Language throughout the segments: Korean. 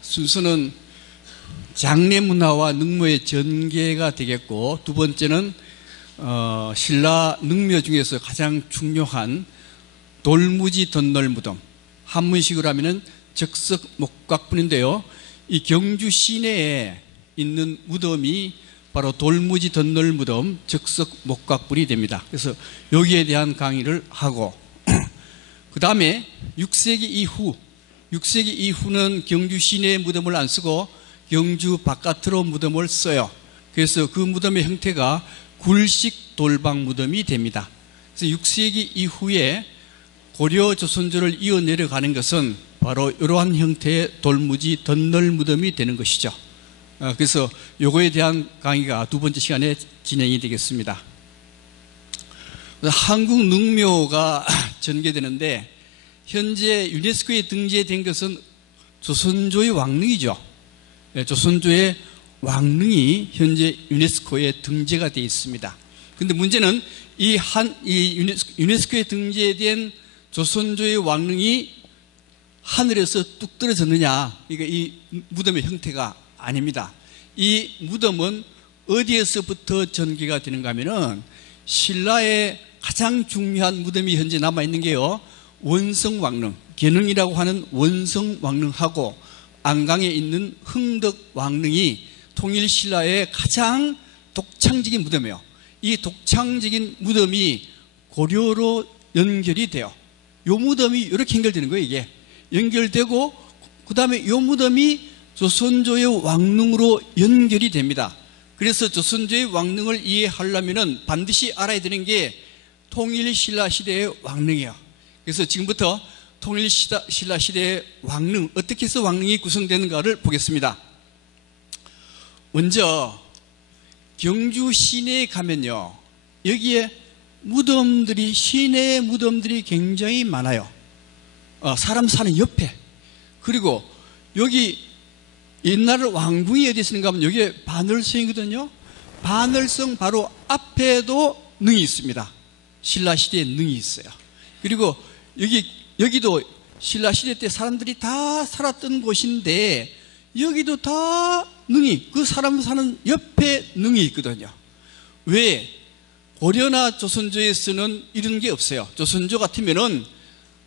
순서는 장례 문화와 능모의 전개가 되겠고, 두 번째는 신라 능묘 중에서 가장 중요한 돌무지 덧널 무덤, 한문식으로 하면은 적석 목각분인데요. 이 경주 시내에 있는 무덤이 바로 돌무지 덧널 무덤, 적석 목각분이 됩니다. 그래서 여기에 대한 강의를 하고, 그 다음에 6세기 이후는 경주 시내에 무덤을 안 쓰고 경주 바깥으로 무덤을 써요. 그래서 그 무덤의 형태가 굴식 돌방 무덤이 됩니다. 그래서 6세기 이후에 고려 조선조를 이어 내려가는 것은 바로 이러한 형태의 돌무지 덧널 무덤이 되는 것이죠. 그래서 요거에 대한 강의가 두 번째 시간에 진행이 되겠습니다. 한국 능묘가 전개되는데, 현재 유네스코에 등재된 것은 조선조의 왕릉이죠. 조선조의 왕릉이 현재 유네스코에 등재가 되어 있습니다. 그런데 문제는 이 유네스코에 등재된 조선조의 왕릉이 하늘에서 뚝 떨어졌느냐, 그러니까 이 무덤의 형태가 아닙니다. 이 무덤은 어디에서부터 전개가 되는가 하면은, 신라의 가장 중요한 무덤이 현재 남아있는 게요, 원성왕릉, 계능이라고 하는 원성왕릉하고 안강에 있는 흥덕왕릉이 통일신라의 가장 독창적인 무덤이에요. 이 독창적인 무덤이 고려로 연결이 돼요. 이 무덤이 이렇게 연결되는 거예요. 이게 연결되고, 그 다음에 이 무덤이 조선조의 왕릉으로 연결이 됩니다. 그래서 조선조의 왕릉을 이해하려면 반드시 알아야 되는 게 통일신라 시대의 왕릉이에요. 그래서 지금부터 통일신라 시대의 왕릉, 어떻게 해서 왕릉이 구성되는가를 보겠습니다. 먼저 경주 시내에 가면요, 여기에 무덤들이, 시내의 무덤들이 굉장히 많아요. 사람 사는 옆에. 그리고 여기 옛날 왕궁이 어디 있는가 하면 여기에 반월성이거든요. 반월성 바로 앞에도 능이 있습니다. 신라 시대에 능이 있어요. 그리고 여기도 신라 시대 때 사람들이 다 살았던 곳인데, 여기도 다 능이, 그 사람 사는 옆에 능이 있거든요. 왜? 고려나 조선조에서는 이런 게 없어요. 조선조 같으면은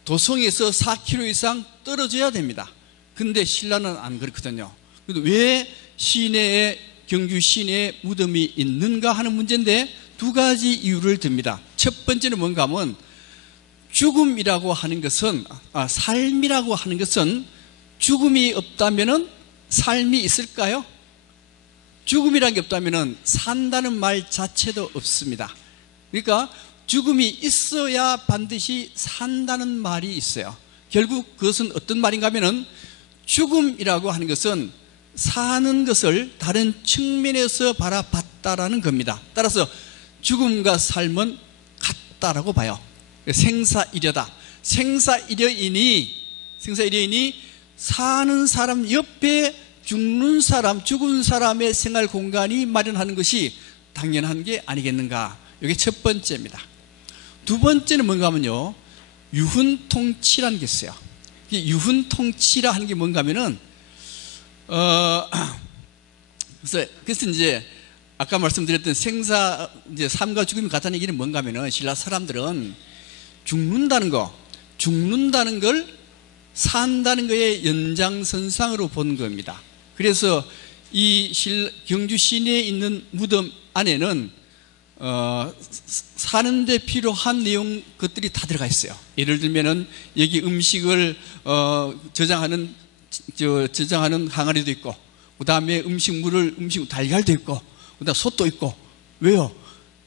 도성에서 4km 이상 떨어져야 됩니다. 근데 신라는 안 그렇거든요. 왜 시내에, 경주 시내에 무덤이 있는가 하는 문제인데, 두 가지 이유를 듭니다. 첫 번째는 뭔가 하면, 죽음이라고 하는 것은, 삶이라고 하는 것은 죽음이 없다면은 삶이 있을까요? 죽음이라는 게 없다면은 산다는 말 자체도 없습니다. 그러니까 죽음이 있어야 반드시 산다는 말이 있어요. 결국 그것은 어떤 말인가 하면은, 죽음이라고 하는 것은 사는 것을 다른 측면에서 바라봤다라는 겁니다. 따라서 죽음과 삶은 같다라고 봐요. 생사이려다. 생사이려이니 사는 사람 옆에 죽는 사람, 죽은 사람의 생활 공간이 마련하는 것이 당연한 게 아니겠는가. 이게 첫 번째입니다. 두 번째는 뭔가 하면요, 유훈통치라는 게 있어요. 유훈통치라 하는 게 뭔가 하면은, 그래서 이제 아까 말씀드렸던 이제 삶과 죽음이 같다는 얘기는 뭔가 하면은, 신라 사람들은 죽는다는 걸 산다는 거의 연장선상으로 본 겁니다. 그래서 이 경주 시내에 있는 무덤 안에는 사는데 필요한 내용 것들이 다 들어가 있어요. 예를 들면은 여기 음식을 저장하는 항아리도 있고, 그 다음에 음식 달걀도 있고, 그 다음에 솥도 있고. 왜요?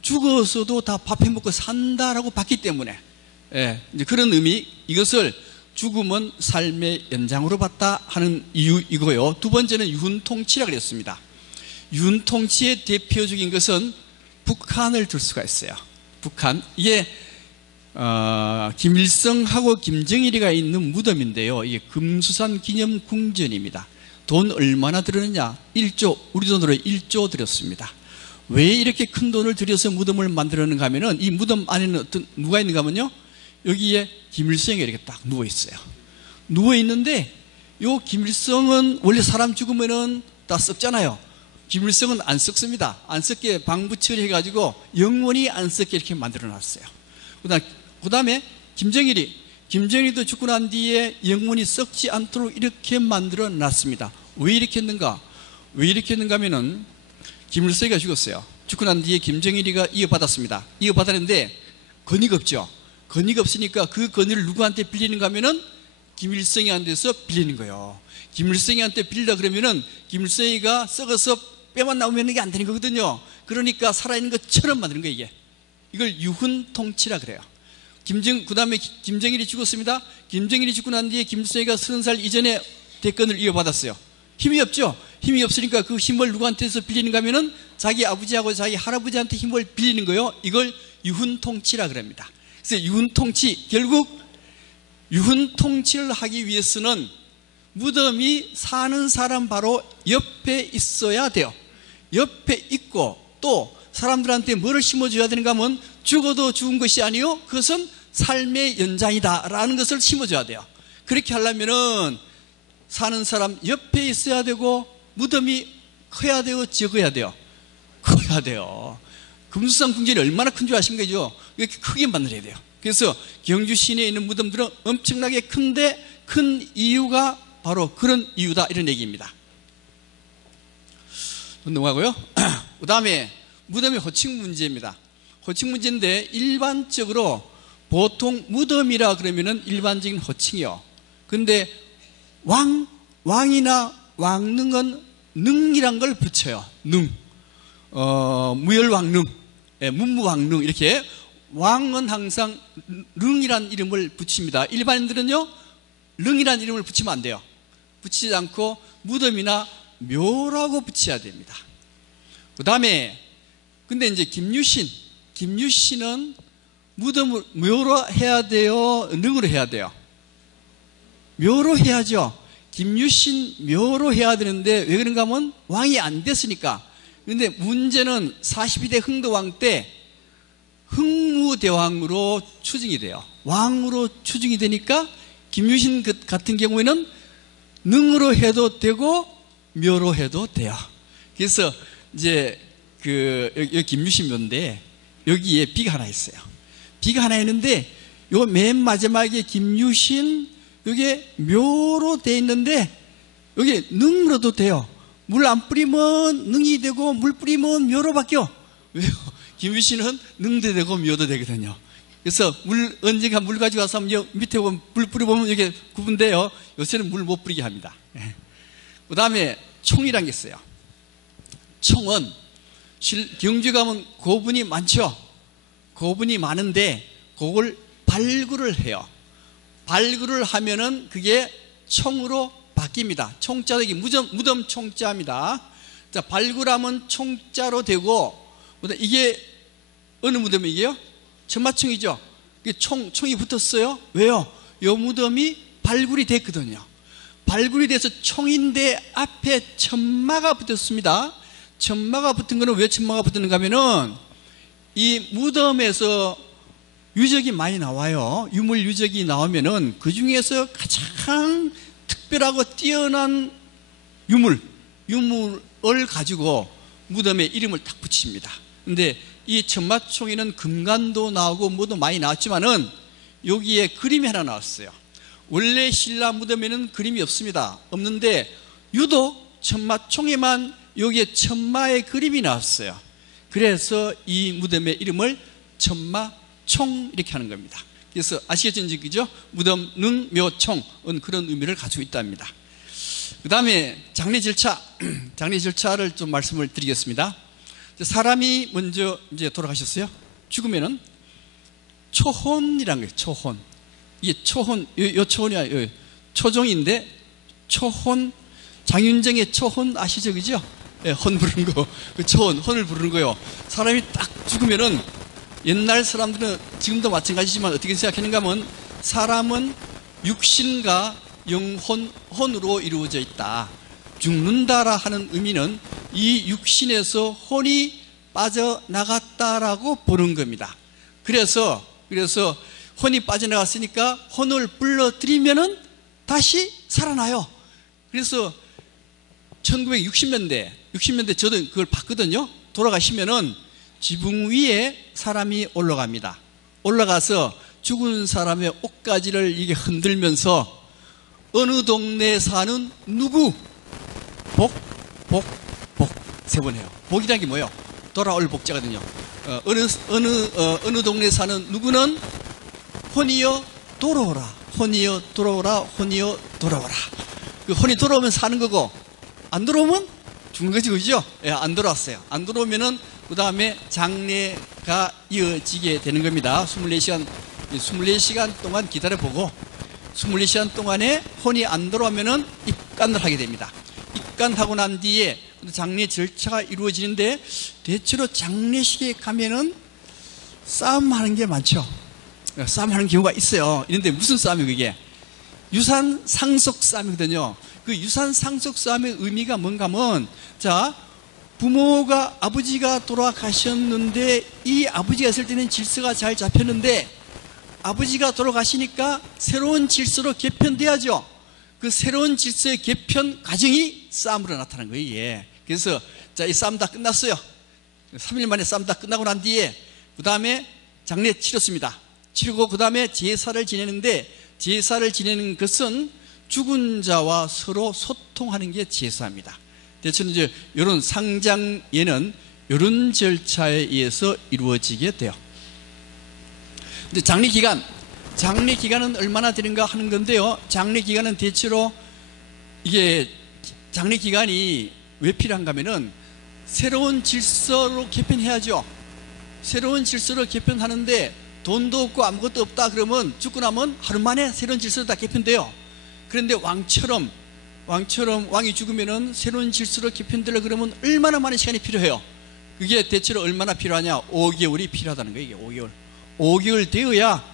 죽어서도 다 밥해 먹고 산다라고 봤기 때문에. 이제 그런 의미, 이것을 죽음은 삶의 연장으로 봤다 하는 이유이고요. 두 번째는 유훈통치라고 그랬습니다. 유훈통치의 대표적인 것은 북한을 들 수가 있어요. 북한. 이게 김일성하고 김정일이가 있는 무덤인데요. 이게 금수산 기념궁전입니다. 돈 얼마나 들었느냐? 1조, 우리 돈으로 1조 들였습니다. 왜 이렇게 큰 돈을 들여서 무덤을 만들었는가 하면은, 이 무덤 안에는 누가 있는가 하면요, 여기에 김일성이 이렇게 딱 누워있어요. 누워있는데, 요 김일성은 원래 사람 죽으면은 다 썩잖아요. 김일성은 안 썩습니다. 안 썩게 방부 처리해가지고 영원히 안 썩게 이렇게 만들어 놨어요. 그 다음에 김정일이도 죽고 난 뒤에 영원히 썩지 않도록 이렇게 만들어 놨습니다. 왜 이렇게 했는가? 왜 이렇게 했는가 하면은 김일성이가 죽었어요. 죽고 난 뒤에 김정일이가 이어받았습니다. 이어받았는데 권위가 없죠. 권위가 없으니까 그 권위를 누구한테 빌리는가 하면은 김일성이한테서 빌리는 거예요. 김일성이한테 빌리다 그러면은 김일성이가 썩어서 뼈만 나오면 이게 안 되는 거거든요. 그러니까 살아있는 것처럼 만드는 거예요, 이게. 이걸 유훈통치라 그래요. 그 다음에 김정일이 죽었습니다. 김정일이 죽고 난 뒤에 김일성이가 30살 이전에 대권을 이어받았어요. 힘이 없죠. 힘이 없으니까 그 힘을 누구한테서 빌리는가 하면은 자기 아버지하고 자기 할아버지한테 힘을 빌리는 거예요. 이걸 유훈통치라 그럽니다. 그래서 유훈통치, 결국 유훈통치를 하기 위해서는 무덤이 사는 사람 바로 옆에 있어야 돼요. 옆에 있고 또 사람들한테 뭐를 심어줘야 되는가 하면 죽어도 죽은 것이 아니요 그것은 삶의 연장이다 라는 것을 심어줘야 돼요. 그렇게 하려면은 사는 사람 옆에 있어야 되고 무덤이 커야 돼요, 적어야 돼요? 커야 돼요. 금수산 궁전이 얼마나 큰 줄 아십니까? 이렇게 크게 만들어야 돼요. 그래서 경주 시내에 있는 무덤들은 엄청나게 큰데 큰 이유가 바로 그런 이유다, 이런 얘기입니다. 넘어가고요. 그 다음에 무덤의 호칭 문제입니다. 호칭 문제인데 일반적으로 보통 무덤이라 그러면은 일반적인 호칭이요. 근데 왕이나 왕릉은 능이란 걸 붙여요. 능. 무열왕릉, 문무왕릉 이렇게 왕은 항상 릉이란 이름을 붙입니다. 일반인들은요 릉이란 이름을 붙이면 안 돼요. 붙이지 않고 무덤이나 묘라고 붙여야 됩니다. 그 다음에 근데 이제 김유신은 무덤을 묘로 해야 돼요, 능으로 해야 돼요? 묘로 해야죠. 김유신 묘로 해야 되는데 왜 그런가 하면 왕이 안 됐으니까. 근데 문제는 42대 흥도왕 때 흥무대왕으로 추증이 돼요. 왕으로 추증이 되니까 김유신 같은 경우에는 능으로 해도 되고 묘로 해도 돼요. 그래서 이제 여기 김유신 묘인데 여기에 비가 하나 있어요. 비가 하나 있는데 요 맨 마지막에 김유신 이게 묘로 돼 있는데 여기 능으로도 돼요. 물 안 뿌리면 능이 되고 물 뿌리면 묘로 바뀌어. 왜요? 김유신은 능도 되고 묘도 되거든요. 그래서 언젠가 물 가지고 와서 밑에 물 뿌려보면 이게 구분돼요. 요새는 물 못 뿌리게 합니다. 그 다음에 총이란 게 있어요. 총은 경주 가면 고분이 많죠. 고분이 많은데 그걸 발굴을 해요. 발굴을 하면은 그게 총으로 바뀝니다. 총자도 이게 무덤 총자입니다. 자, 발굴하면 총자로 되고, 이게 어느 무덤이게요? 천마총이죠. 총이 붙었어요. 왜요? 요 무덤이 발굴이 됐거든요. 발굴이 돼서 총인데 앞에 천마가 붙었습니다. 천마가 붙은 거는 왜 천마가 붙었는가 하면은 이 무덤에서 유적이 많이 나와요. 유물 유적이 나오면은 그 중에서 가장 특별하고 뛰어난 유물을 가지고 무덤에 이름을 딱 붙입니다. 근데 이 천마총에는 금관도 나오고 뭐도 많이 나왔지만은 여기에 그림이 하나 나왔어요. 원래 신라 무덤에는 그림이 없습니다. 없는데 유독 천마총에만 여기에 천마의 그림이 나왔어요. 그래서 이 무덤의 이름을 천마총 이렇게 하는 겁니다. 그래서 아시겠죠? 그죠? 무덤, 능, 묘, 총은 그런 의미를 가지고 있답니다. 그 다음에 장례 절차를 좀 말씀을 드리겠습니다. 사람이 먼저 이제 돌아가셨어요. 죽으면은 초혼이라는 거예요. 초혼. 이게 초혼, 요 초혼이 아니에요. 초종인데 초혼, 장윤정의 초혼 아시죠? 그죠? 예, 혼 부르는 거. 그 초혼, 혼을 부르는 거요. 사람이 딱 죽으면은 옛날 사람들은 지금도 마찬가지지만 어떻게 생각하는가 하면 사람은 육신과 영혼, 혼으로 이루어져 있다. 죽는다라 하는 의미는 이 육신에서 혼이 빠져나갔다라고 보는 겁니다. 그래서 혼이 빠져나갔으니까 혼을 불러들이면은 다시 살아나요. 그래서 1960년대 저도 그걸 봤거든요. 돌아가시면은 지붕 위에 사람이 올라갑니다. 올라가서 죽은 사람의 옷가지를 이게 흔들면서 어느 동네에 사는 누구 복 세 번 해요. 복이라는 게 뭐예요? 돌아올 복자거든요. 어느 동네에 사는 누구는 혼이여 돌아오라, 혼이여 돌아오라, 혼이여 돌아오라. 그 혼이 돌아오면 사는 거고, 안 돌아오면 죽은 거지, 그죠? 예, 안 돌아왔어요. 안 돌아오면은 그 다음에 장례가 이어지게 되는 겁니다. 24시간 동안 기다려보고 24시간 동안에 혼이 안 돌아오면은 입간을 하게 됩니다. 입간하고 난 뒤에 장례 절차가 이루어지는데, 대체로 장례식에 가면은 싸움하는 게 많죠. 싸움하는 경우가 있어요. 이런데 무슨 싸움이에요, 그게? 유산 상속 싸움이거든요. 그 유산 상속 싸움의 의미가 뭔가 하면, 자, 부모가, 아버지가 돌아가셨는데 이 아버지가 있을 때는 질서가 잘 잡혔는데 아버지가 돌아가시니까 새로운 질서로 개편돼야죠. 그 새로운 질서의 개편 과정이 싸움으로 나타나는 거예요, 이게. 그래서 자, 이 싸움 다 끝났어요. 3일 만에 싸움 다 끝나고 난 뒤에 그 다음에 장례 치렀습니다. 치르고 그 다음에 제사를 지내는데, 제사를 지내는 것은 죽은 자와 서로 소통하는 게 제사입니다. 대체로 이제 이런 상장예는 이런 절차에 의해서 이루어지게 돼요. 근데 장례 기간은 얼마나 되는가 하는 건데요. 장례 기간은 대체로 이게 장례 기간이 왜 필요한가 하면은 새로운 질서로 개편해야죠. 새로운 질서로 개편하는데 돈도 없고 아무것도 없다 그러면 죽고 나면 하루 만에 새로운 질서로 다 개편돼요. 그런데 왕처럼 왕이 죽으면은 새로운 질서로 개편되려 그러면 얼마나 많은 시간이 필요해요. 그게 대체로 얼마나 필요하냐? 5개월이 필요하다는 거예요. 이게 5개월 되어야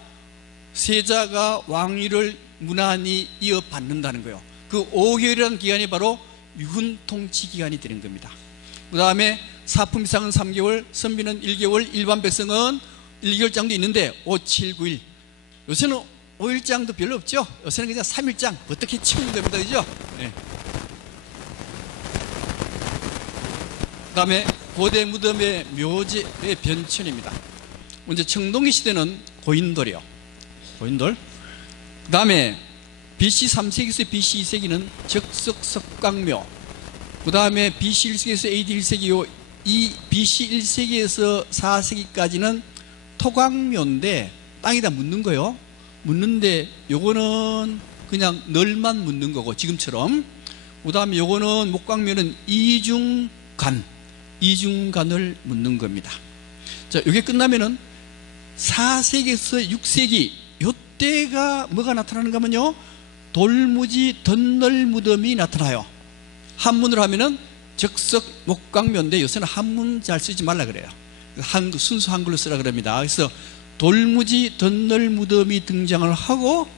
세자가 왕위를 무난히 이어받는다는 거예요. 그 5개월이라는 기간이 바로 유훈통치 기간이 되는 겁니다. 그 다음에 사품 이상은 3개월, 선비는 1개월, 일반 백성은 1개월장도 있는데 5, 7, 9일. 요새는 5일장도 별로 없죠. 요새는 그냥 3일장 어떻게 치우면 됩니다, 그죠? 네. 그 다음에 고대 무덤의 묘제의 변천입니다. 먼저 청동기 시대는 고인돌이요. 고인돌. 그 다음에 BC 3세기에서 BC 2세기는 적석석강묘. 그 다음에 BC 1세기에서 AD 1세기요. 이 BC 1세기에서 4세기까지는 토강묘인데 땅에다 묻는 거요. 묻는데 요거는 그냥 널만 묻는 거고 지금처럼. 그 다음에 요거는 목광묘는 이중간을 묻는 겁니다. 자, 요게 끝나면은 4세기에서 6세기 요때가 뭐가 나타나는가 하면요, 돌무지 덧널 무덤이 나타나요. 한문으로 하면은 적석 목광묘인데 요새는 한문 잘 쓰지 말라 그래요. 순수 한글로 쓰라 그럽니다. 그래서 돌무지 덧널 무덤이 등장을 하고,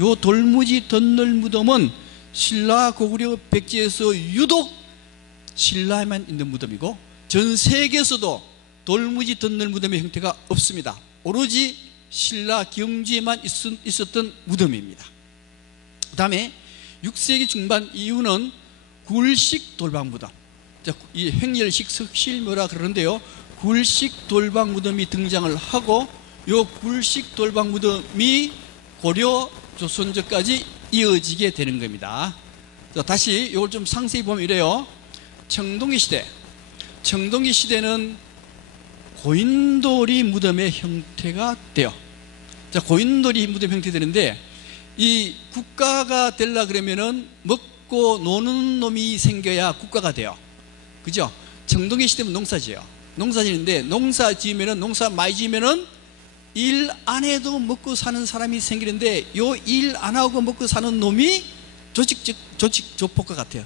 요 돌무지 덧널 무덤은 신라 고구려 백제에서 유독 신라에만 있는 무덤이고 전 세계에서도 돌무지 덧널 무덤의 형태가 없습니다. 오로지 신라 경주에만 있었던 무덤입니다. 그 다음에 6세기 중반 이후는 굴식 돌방 무덤, 이 횡렬식 석실묘라 그러는데요, 굴식 돌방 무덤이 등장을 하고 요 굴식 돌방 무덤이 고려 조선조까지 이어지게 되는 겁니다. 자, 다시 이걸 좀 상세히 보면 이래요. 청동기 시대는 고인돌이 무덤의 형태가 돼요. 자, 고인돌이 무덤 형태 되는데, 이 국가가 되려 그러면은 먹고 노는 놈이 생겨야 국가가 돼요. 그죠? 청동기 시대면 농사 지는데 농사 지으면은, 농사 많이 지으면은 일 안 해도 먹고 사는 사람이 생기는데, 요 일 안 하고 먹고 사는 놈이 조폭과 같아요.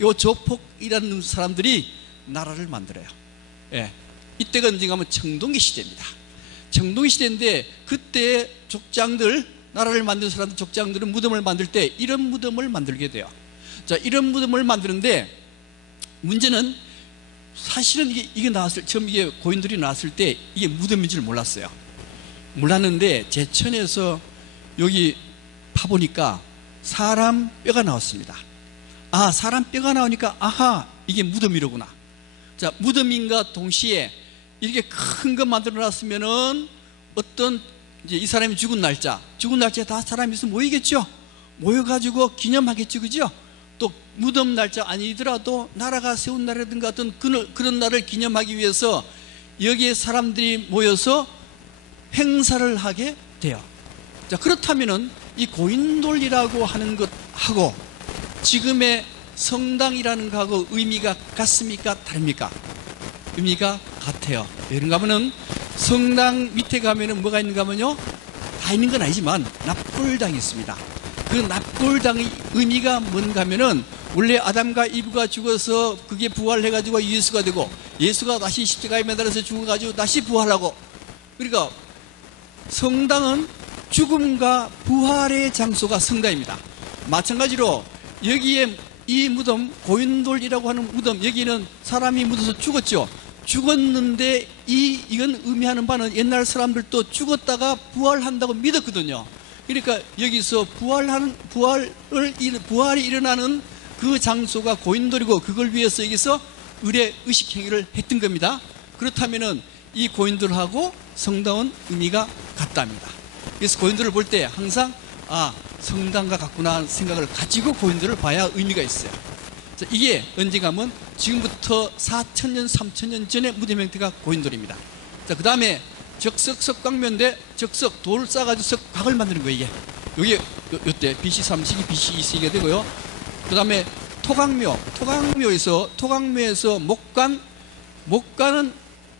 요 조폭이라는 사람들이 나라를 만들어요. 예. 이때가 언젠가 하면 청동기 시대입니다. 청동기 시대인데, 그때 족장들, 나라를 만든 사람들, 족장들은 무덤을 만들 때 이런 무덤을 만들게 돼요. 자, 이런 무덤을 만드는데 문제는, 사실은 이게 처음 이게 고인돌이 나왔을 때 이게 무덤인 줄 몰랐어요. 몰랐는데 제천에서 여기 파보니까 사람 뼈가 나왔습니다. 아, 사람 뼈가 나오니까 아하, 이게 무덤이로구나. 자, 무덤인가 동시에 이렇게 큰 거 만들어 놨으면은 어떤 이제 이 사람이 죽은 날짜에 다 사람이 있으면 모이겠죠. 모여가지고 기념하겠죠, 그죠? 또 무덤 날짜 아니더라도 나라가 세운 날이라든가 어떤 그런 날을 기념하기 위해서 여기에 사람들이 모여서 행사를 하게 돼요. 자, 그렇다면은 이 고인돌이라고 하는 것하고 지금의 성당이라는 거하고 의미가 같습니까? 다릅니까? 의미가 같아요. 그런가 하면은 성당 밑에 가면은 뭐가 있는가 하면요, 다 있는 건 아니지만 납골당이 있습니다. 그 납골당의 의미가 뭔가 하면은 원래 아담과 이브가 죽어서 그게 부활해가지고 예수가 되고 예수가 다시 십자가에 매달려서 죽어가지고 다시 부활하고, 그러니까 성당은 죽음과 부활의 장소가 성당입니다. 마찬가지로 여기에 이 무덤, 고인돌이라고 하는 무덤, 여기는 사람이 묻어서 죽었죠. 죽었는데 이건 의미하는 바는 옛날 사람들도 죽었다가 부활한다고 믿었거든요. 그러니까 여기서 부활이 일어나는 그 장소가 고인돌이고, 그걸 위해서 여기서 의식 행위를 했던 겁니다. 그렇다면은 이 고인돌하고 성당은 의미가 같답니다. 그래서 고인돌을 볼 때 항상 아, 성당과 같구나 생각을 가지고 고인돌을 봐야 의미가 있어요. 자, 이게 언젠가 하면 지금부터 4,000년, 3,000년 전의 무덤 형태가 고인돌입니다. 자, 그 다음에 적석 석광묘인데, 적석 돌 싸가지고 석곽을 만드는 거예요. 이게 요때 BC 3세기, BC 2세기가 되고요. 그 다음에 토강묘에서 목간은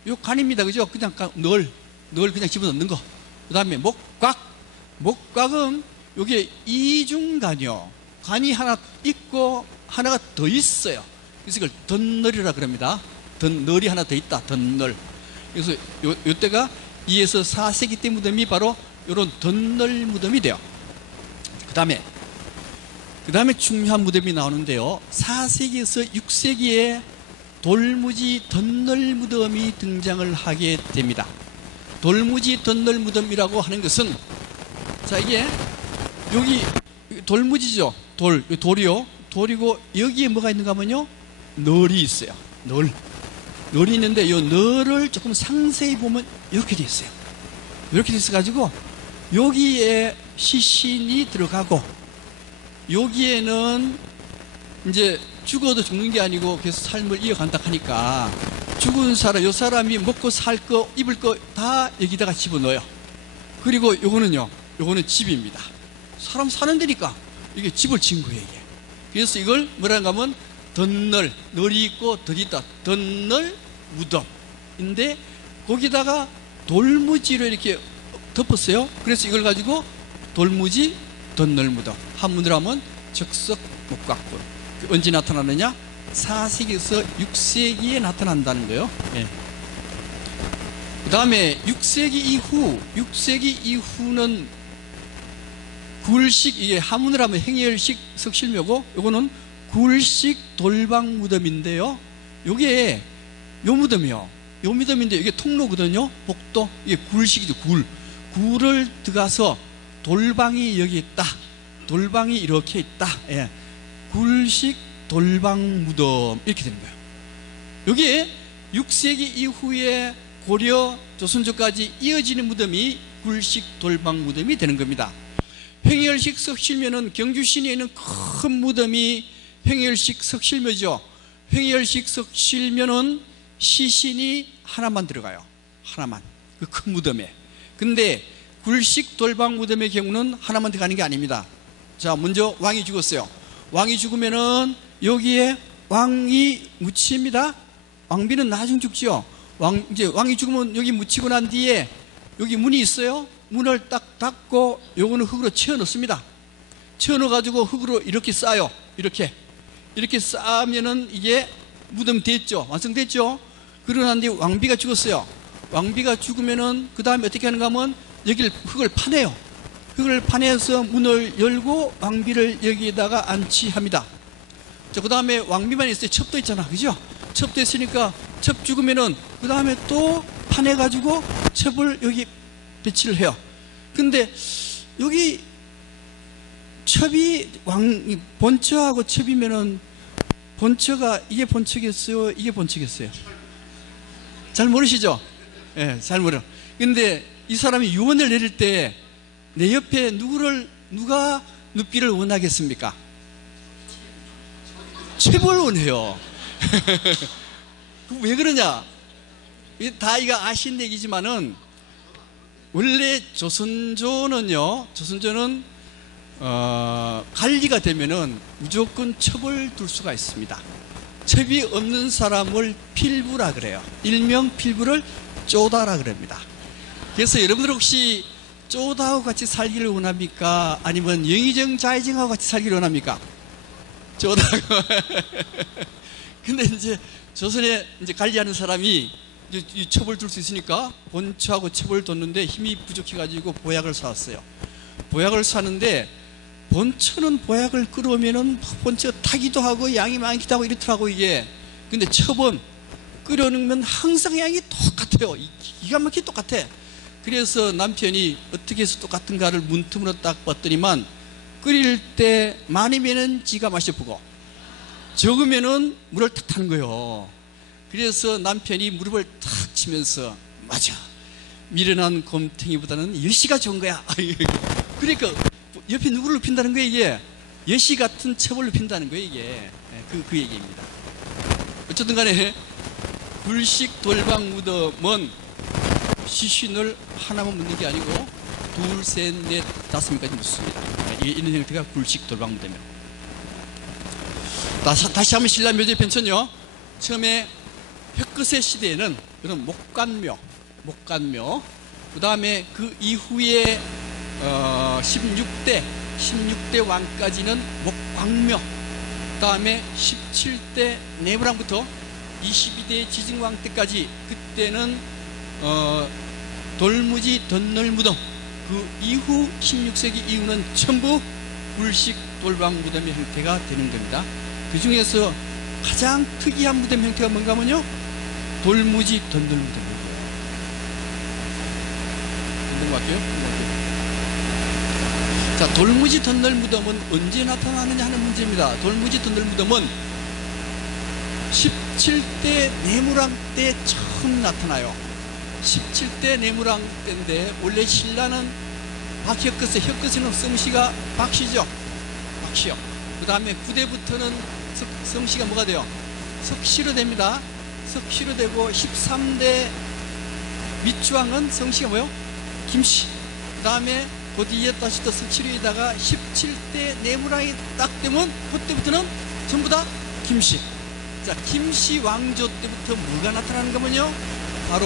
요 간입니다, 그죠? 그냥 널 그냥 집어넣는 거. 그 다음에 목곽은 요게 이중간이요. 간이 하나 있고 하나가 더 있어요. 그래서 이걸 덧널이라 그럽니다. 덧널이 하나 더 있다, 덧널. 그래서 요때가 2에서 4세기 때 무덤이 바로 요런 덧널 무덤이 돼요. 그 다음에 중요한 무덤이 나오는데요, 4세기에서 6세기에 돌무지 덧널 무덤이 등장을 하게 됩니다. 돌무지 덧널 무덤이라고 하는 것은, 자, 이게 여기 돌무지죠. 돌이고 여기에 뭐가 있는가 하면요, 널이 있어요. 널이 있는데 이 널을 조금 상세히 보면 이렇게 돼 있어요. 이렇게 돼 있어가지고 여기에 시신이 들어가고, 여기에는 이제 죽어도 죽는 게 아니고 계속 삶을 이어간다 하니까 죽은 사람, 요 사람이 먹고 살 거, 입을 거 다 여기다가 집어넣어요. 그리고 요거는 집입니다. 사람 사는 데니까 이게 집을 지은 거예요, 이게. 그래서 이걸 뭐라는가 하면 덧널, 널이 있고 덧이 있다, 덧널 무덤인데 거기다가 돌무지로 이렇게 덮었어요. 그래서 이걸 가지고 돌무지 덧널 무덤, 한문으로 하면 적석 목각골. 언제 나타나느냐? 4세기에서 6세기에 나타난다는 거예요. 예. 그 다음에 6세기 이후는 굴식, 이게 한문으로 하면 행렬식 석실묘고, 요거는 굴식 돌방 무덤인데요. 요게 요 무덤인데 이게 통로거든요. 복도, 이게 굴식이죠. 굴을 들어가서 돌방이 여기 있다, 돌방이 이렇게 있다. 예. 굴식 돌방 무덤, 이렇게 되는 거예요. 여기에 6세기 이후에 고려 조선조까지 이어지는 무덤이 굴식 돌방 무덤이 되는 겁니다. 횡열식 석실묘는 경주 시내에 있는 큰 무덤이 횡열식 석실묘죠. 횡열식 석실묘는 시신이 하나만 들어가요. 하나만, 그 큰 무덤에. 근데 굴식 돌방 무덤의 경우는 하나만 들어가는 게 아닙니다. 자, 먼저 왕이 죽었어요. 왕이 죽으면은 여기에 왕이 묻힙니다. 왕비는 나중 죽죠. 이제 왕이 죽으면 여기 묻히고 난 뒤에 여기 문이 있어요. 문을 딱 닫고 요거는 흙으로 채워 넣습니다. 채워 넣어가지고 흙으로 이렇게 쌓아요. 이렇게 쌓으면은 이게 무덤 됐죠. 완성됐죠. 그러고 난 뒤에 왕비가 죽었어요. 왕비가 죽으면은 그 다음에 어떻게 하는가 하면 여기를 흙을 파내요. 흙을 파내서 문을 열고 왕비를 여기에다가 안치합니다. 자, 그 다음에 왕비만 있어요. 첩도 있잖아, 그죠? 첩도 있으니까 첩 죽으면은 그 다음에 또 파내가지고 첩을 여기 배치를 해요. 근데 여기 첩이 본처하고 첩이면은 본처가 이게 본처겠어요? 이게 본처겠어요? 잘 모르시죠? 예, 잘 모르. 근데 이 사람이 유언을 내릴 때 내 옆에 누가 눕기를 원하겠습니까? 첩을 원해요. 왜 그러냐? 다 이거 아신 얘기지만은 원래 조선조는 관리가 되면은 무조건 첩을 둘 수가 있습니다. 첩이 없는 사람을 필부라 그래요. 일명 필부를 쪼다라 그럽니다. 그래서 여러분들 혹시 쪼다하고 같이 살기를 원합니까? 아니면 영의정 자의정하고 같이 살기를 원합니까? 쪼다하고. 근데 이제 조선에 이제 관리하는 사람이 이 첩을 둘 수 있으니까 본처하고 첩을 뒀는데 힘이 부족해가지고 보약을 사왔어요. 보약을 사는데 본처는 보약을 끓으면은 본처 타기도 하고 양이 많기도 하고 이렇더라고 이게. 근데 첩은 끓여놓으면 항상 양이 똑같아요. 기가 막히게 똑같아. 그래서 남편이 어떻게 해서 똑같은가를 문틈으로 딱 봤더니만 끓일 때 많으면은 지가 마셔보고 적으면은 물을 탁 타는 거예요. 그래서 남편이 무릎을 탁 치면서 맞아, 미련한 곰탱이보다는 여시가 좋은 거야. 그러니까 옆에 누구를 눕힌다는 거예요 이게. 여시 같은 첩을 눕힌다는 거예요 이게. 그 얘기입니다. 어쨌든 간에 불식 돌방 무덤은 시신을 하나만 묻는 게 아니고 둘, 셋, 넷, 다섯 명까지 묻습니다. 이런 형태가 불식 돌방 무덤이에요. 다시 한번 신라 묘제 편천요. 처음에 혁거세 시대에는 그런 목간묘, 그 다음에 그 이후에 16대 왕까지는 목광묘, 그 다음에 17대 내무랑부터 22대 지증왕 때까지 그때는 돌무지 덧널무덤, 그 이후 16세기 이후는 전부 불식 돌방 무덤의 형태가 되는 겁니다. 그 중에서 가장 특이한 무덤 형태가 뭔가 하면요, 돌무지 덧널무덤이에요. 있는 것 같아요? 자, 돌무지 덧널무덤은 언제 나타나느냐 하는 문제입니다. 돌무지 덧널무덤은 17대 내무랑 때 처음 나타나요. 17대 내무랑 때인데 원래 신라는 박혁거세, 혁거세는 성씨가 박씨죠. 박씨요. 그 다음에 9대부터는 성씨가 뭐가 돼요? 석씨로 됩니다. 석씨로 되고 13대 밑주왕은 성씨가 뭐요? 김씨. 그 다음에 그 뒤에 다시 또 석씨로에다가 17대 내무랑이 딱 되면 그때부터는 전부 다 김씨. 자, 김씨 왕조 때부터 뭐가 나타나는 거면요, 바로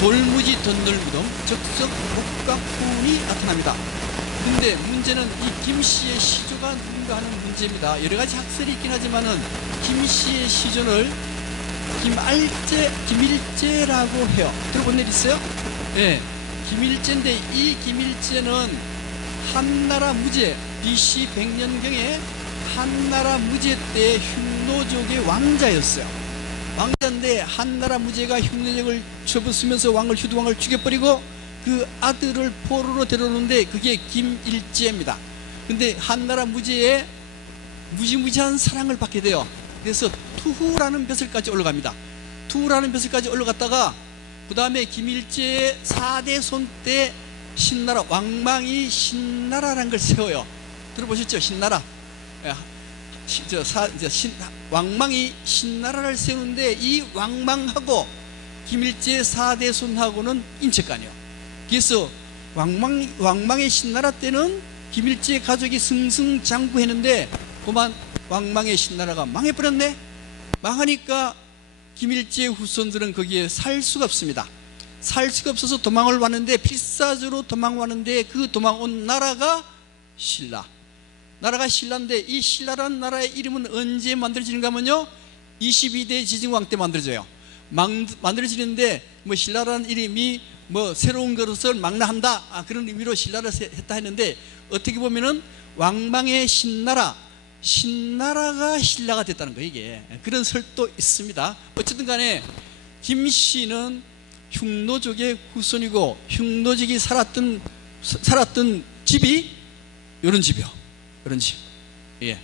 돌무지 덧널무덤, 적석 복각훈이 나타납니다. 근데 문제는 이 김씨의 시조가 누군가 하는 문제입니다. 여러 가지 학설이 있긴 하지만은 김씨의 시조를 김일제라고 해요. 들어본 일 있어요? 예. 김일제인데 이 김일제는 한나라 무제 BC 100년경에 한나라 무제 때 흉노족의 왕자였어요. 왕자인데 한나라 무제가 흉노족을 쳐부수면서 휴두왕을 죽여버리고 그 아들을 포로로 데려오는데 그게 김일제입니다. 근데 한나라 무제의 무지무지한 사랑을 받게 돼요. 그래서 투후라는 벼슬까지 올라갑니다. 투후라는 벼슬까지 올라갔다가 그 다음에 김일제의 4대 손 때 신나라, 왕망이 신나라라는 걸 세워요. 들어보셨죠? 신나라. 왕망이 신나라를 세우는데 이 왕망하고 김일제 4대 손하고는 인척간이에요. 그래서 왕망의 신나라 때는 김일제 가족이 승승장구했는데 그만 왕망의 신나라가 망해버렸네. 망하니까 김일제 후손들은 거기에 살 수가 없습니다. 살 수가 없어서 도망을 왔는데, 필사적으로 도망왔는데 그 도망온 나라가 신라. 나라가 신라인데 이 신라라는 나라의 이름은 언제 만들어지는가 하면요, 22대 지증왕 때 만들어져요. 만들어지는데 뭐 신라라는 이름이 뭐 새로운 것을 망라한다, 그런 의미로 신라를 했다 했는데, 어떻게 보면은 왕망의 신나라가 신라가 됐다는 거예요. 이게 그런 설도 있습니다. 어쨌든 간에 김씨는 흉노족의 후손이고 흉노족이 살았던 집이 요런 집이요. 요런 집. 예.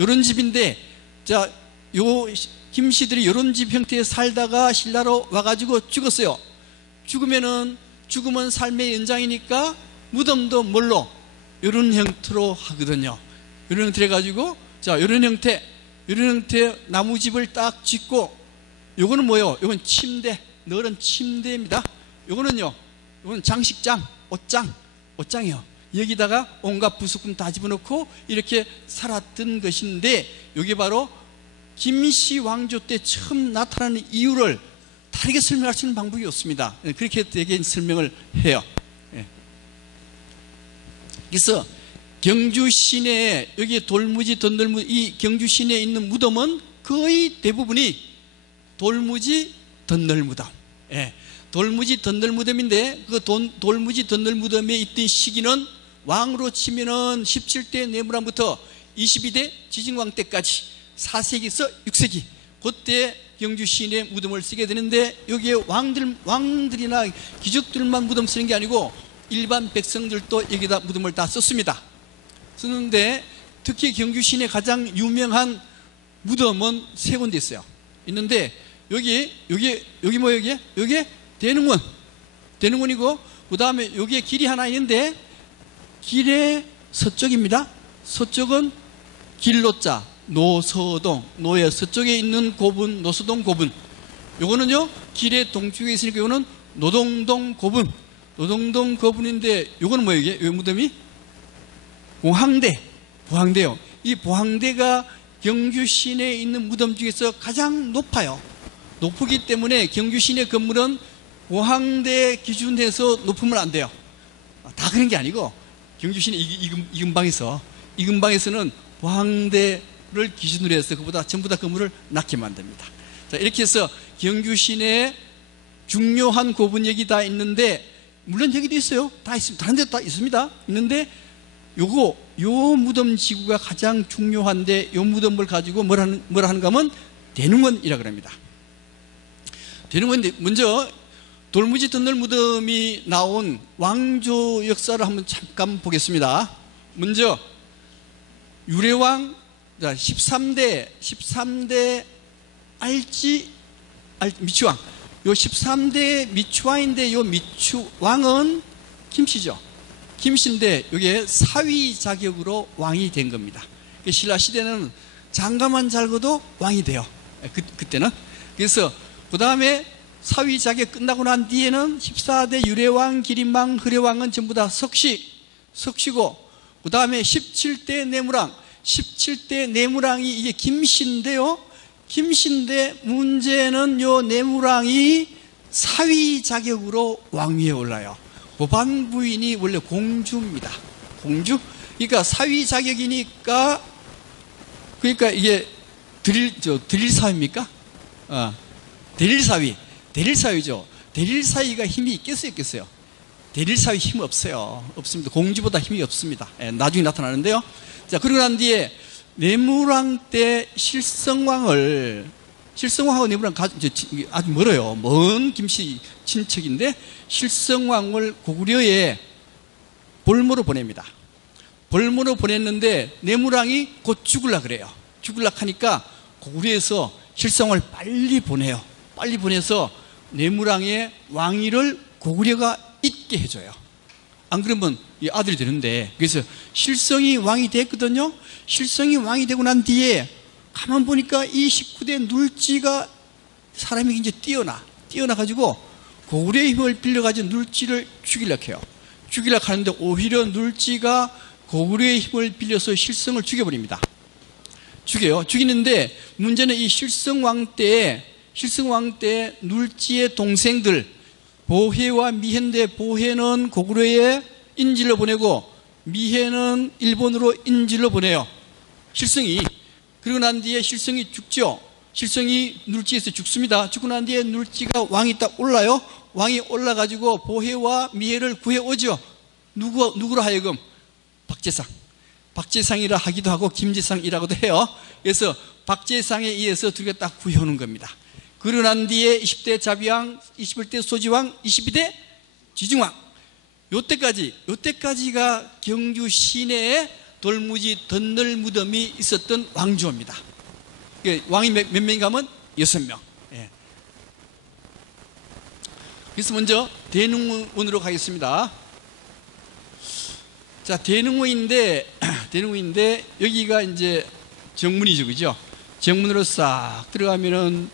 요런 집인데, 자, 요 김씨들이 요런 집 형태에 살다가 신라로 와가지고 죽었어요. 죽으면 삶의 연장이니까 무덤도 뭘로? 요런 형태로 하거든요. 요런 형태로 해가지고, 자, 요런 형태 나무집을 딱 짓고, 요거는 뭐예요? 요건 침대, 너른 침대입니다. 요거는 장식장, 옷장이요. 여기다가 온갖 부속품 다 집어넣고 이렇게 살았던 것인데, 여기 바로 김씨 왕조 때 처음 나타나는 이유를 다르게 설명할 수 있는 방법이 없습니다. 그렇게 되게 설명을 해요. 그래서 경주 시내에, 여기 돌무지 덧널무지, 이 경주 시내에 있는 무덤은 거의 대부분이 돌무지 덧널무덤. 돌무지 덧널무덤인데, 그 돌무지 덧널무덤에 있던 시기는 왕으로 치면은 17대 내무랑부터 22대 지증왕 때까지 4세기에서 6세기, 그때 경주 시내에 무덤을 쓰게 되는데, 여기에 왕들이나 귀족들만 무덤 쓰는 게 아니고 일반 백성들도 여기다 무덤을 다 썼습니다. 쓰는데, 특히 경주 시내 가장 유명한 무덤은 세 군데 있어요. 있는데, 여기 뭐예요? 여기 대능원이고, 그 다음에 여기에 길이 하나 있는데, 길의 서쪽입니다. 서쪽은 길로자, 노서동, 노의 서쪽에 있는 고분, 노서동 고분. 요거는요, 길의 동쪽에 있으니까 요거는 노동동 고분. 노동동 고분인데, 요거는 뭐예요? 이게? 요 무덤이? 보항대요. 이 보항대가 경주 시내에 있는 무덤 중에서 가장 높아요. 높기 때문에 경주 시내 건물은 보항대 기준에서 높으면 안 돼요. 다 그런 게 아니고, 경주 시내 이 근방에서는 보항대를 기준으로 해서 그보다 전부 다 건물을 낮게 만듭니다. 자, 이렇게 해서 경주 시내에 중요한 고분역이 다 있는데, 물론 여기도 있어요. 다 있습니다. 다른 데도 다 있습니다. 있는데, 요 무덤 지구가 가장 중요한데, 요 무덤을 가지고 뭐라 하는가 하면 대능원이라 그럽니다. 대능원인데, 먼저 돌무지 덧널 무덤이 나온 왕조 역사를 한번 잠깐 보겠습니다. 먼저 유래왕 13대 미추왕, 요 13대 미추왕인데, 요 미추왕은 김씨죠. 김씨인데 이게 사위 자격으로 왕이 된 겁니다. 신라 시대는 장가만 잘 거도 왕이 돼요. 그때는. 그래서 그 다음에 사위 자격 끝나고 난 뒤에는 14대 유래왕, 기린왕, 흐려왕은 전부 다 석씨고, 그 다음에 17대 내무랑이 이게 김씨인데요. 김씨인데 문제는 요 내무랑이 사위 자격으로 왕위에 올라요. 보반 부인이 원래 공주입니다. 공주? 그러니까 사위 자격이니까, 그러니까 이게 드릴 사위입니까? 대릴 사위죠. 대릴 사위가 힘이 있겠어요? 대릴 사위 힘 없어요. 없습니다. 공주보다 힘이 없습니다. 나중에 나타나는데요. 자, 그러고 난 뒤에 내무랑 때 실성왕하고 내무랑 아주 멀어요. 먼 김씨 친척인데, 실성왕을 고구려에 볼모로 보냅니다. 볼모로 보냈는데, 내무랑이 곧 죽으려 그래요. 죽으려 하니까 고구려에서 실성왕을 빨리 보내요. 빨리 보내서 내무랑의 왕위를 고구려가 잇게 해줘요. 안 그러면 이 아들이 되는데, 그래서 실성이 왕이 됐거든요. 실성이 왕이 되고 난 뒤에 가만 보니까 이 19대 눌지가 사람이 이제 뛰어나가지고 고구려의 힘을 빌려가지고 눌지를 죽이려고 해요. 죽이려고 하는데, 오히려 눌지가 고구려의 힘을 빌려서 실성을 죽여버립니다. 죽이는데, 문제는 이 실성왕 때 눌지의 동생들 보혜와 미해인데, 보혜는 고구려에 인질로 보내고 미해는 일본으로 인질로 보내요. 실성이. 그리고 난 뒤에 실성이 죽죠. 실성이 눌지에서 죽습니다. 죽고 난 뒤에 눌지가 왕이 딱 올라요. 왕이 올라가지고 보혜와 미해를 구해오죠. 누구로 하여금? 박재상이라 하기도 하고 김재상이라고도 해요. 그래서 박재상에 의해서 둘이 딱 구해오는 겁니다. 그러고 난 뒤에 20대 자비왕, 21대 소지왕, 22대 지증왕. 요때까지가 경주 시내에 돌무지 덧늘 무덤이 있었던 왕조입니다. 왕이 몇 명인가 하면 6명. 예. 그래서 먼저 대능원으로 가겠습니다. 자, 대능원인데 여기가 이제 정문이죠, 그죠? 정문으로 싹 들어가면은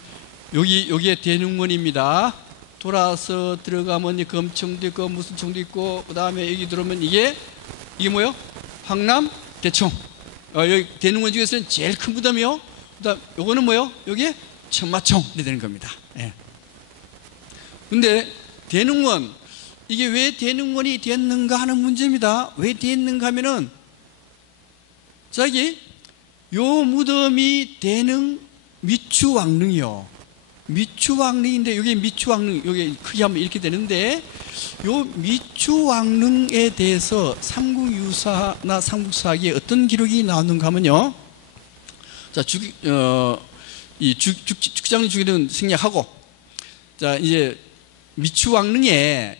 여기에 대능원입니다. 돌아서 들어가면 검청도 있고 무슨 청도 있고, 그 다음에 여기 들어오면 이게 뭐요? 황남 대청. 여기 대능원 중에서는 제일 큰 무덤이요. 그다음 요거는 뭐요? 여기 천마총 이렇게 되는 겁니다. 예. 근데 대능원, 이게 왜 대능원이 됐는가 하는 문제입니다. 왜 됐는가 하면은, 자기 요 무덤이 대능 미추왕릉이요. 미추왕릉인데, 여기 미추왕릉, 여기 크게 하면 이렇게 되는데, 요 미추왕릉에 대해서 삼국유사나 삼국사기에 어떤 기록이 나오는가 하면요. 자, 죽장 주기는 생략하고, 자, 이제 미추왕릉에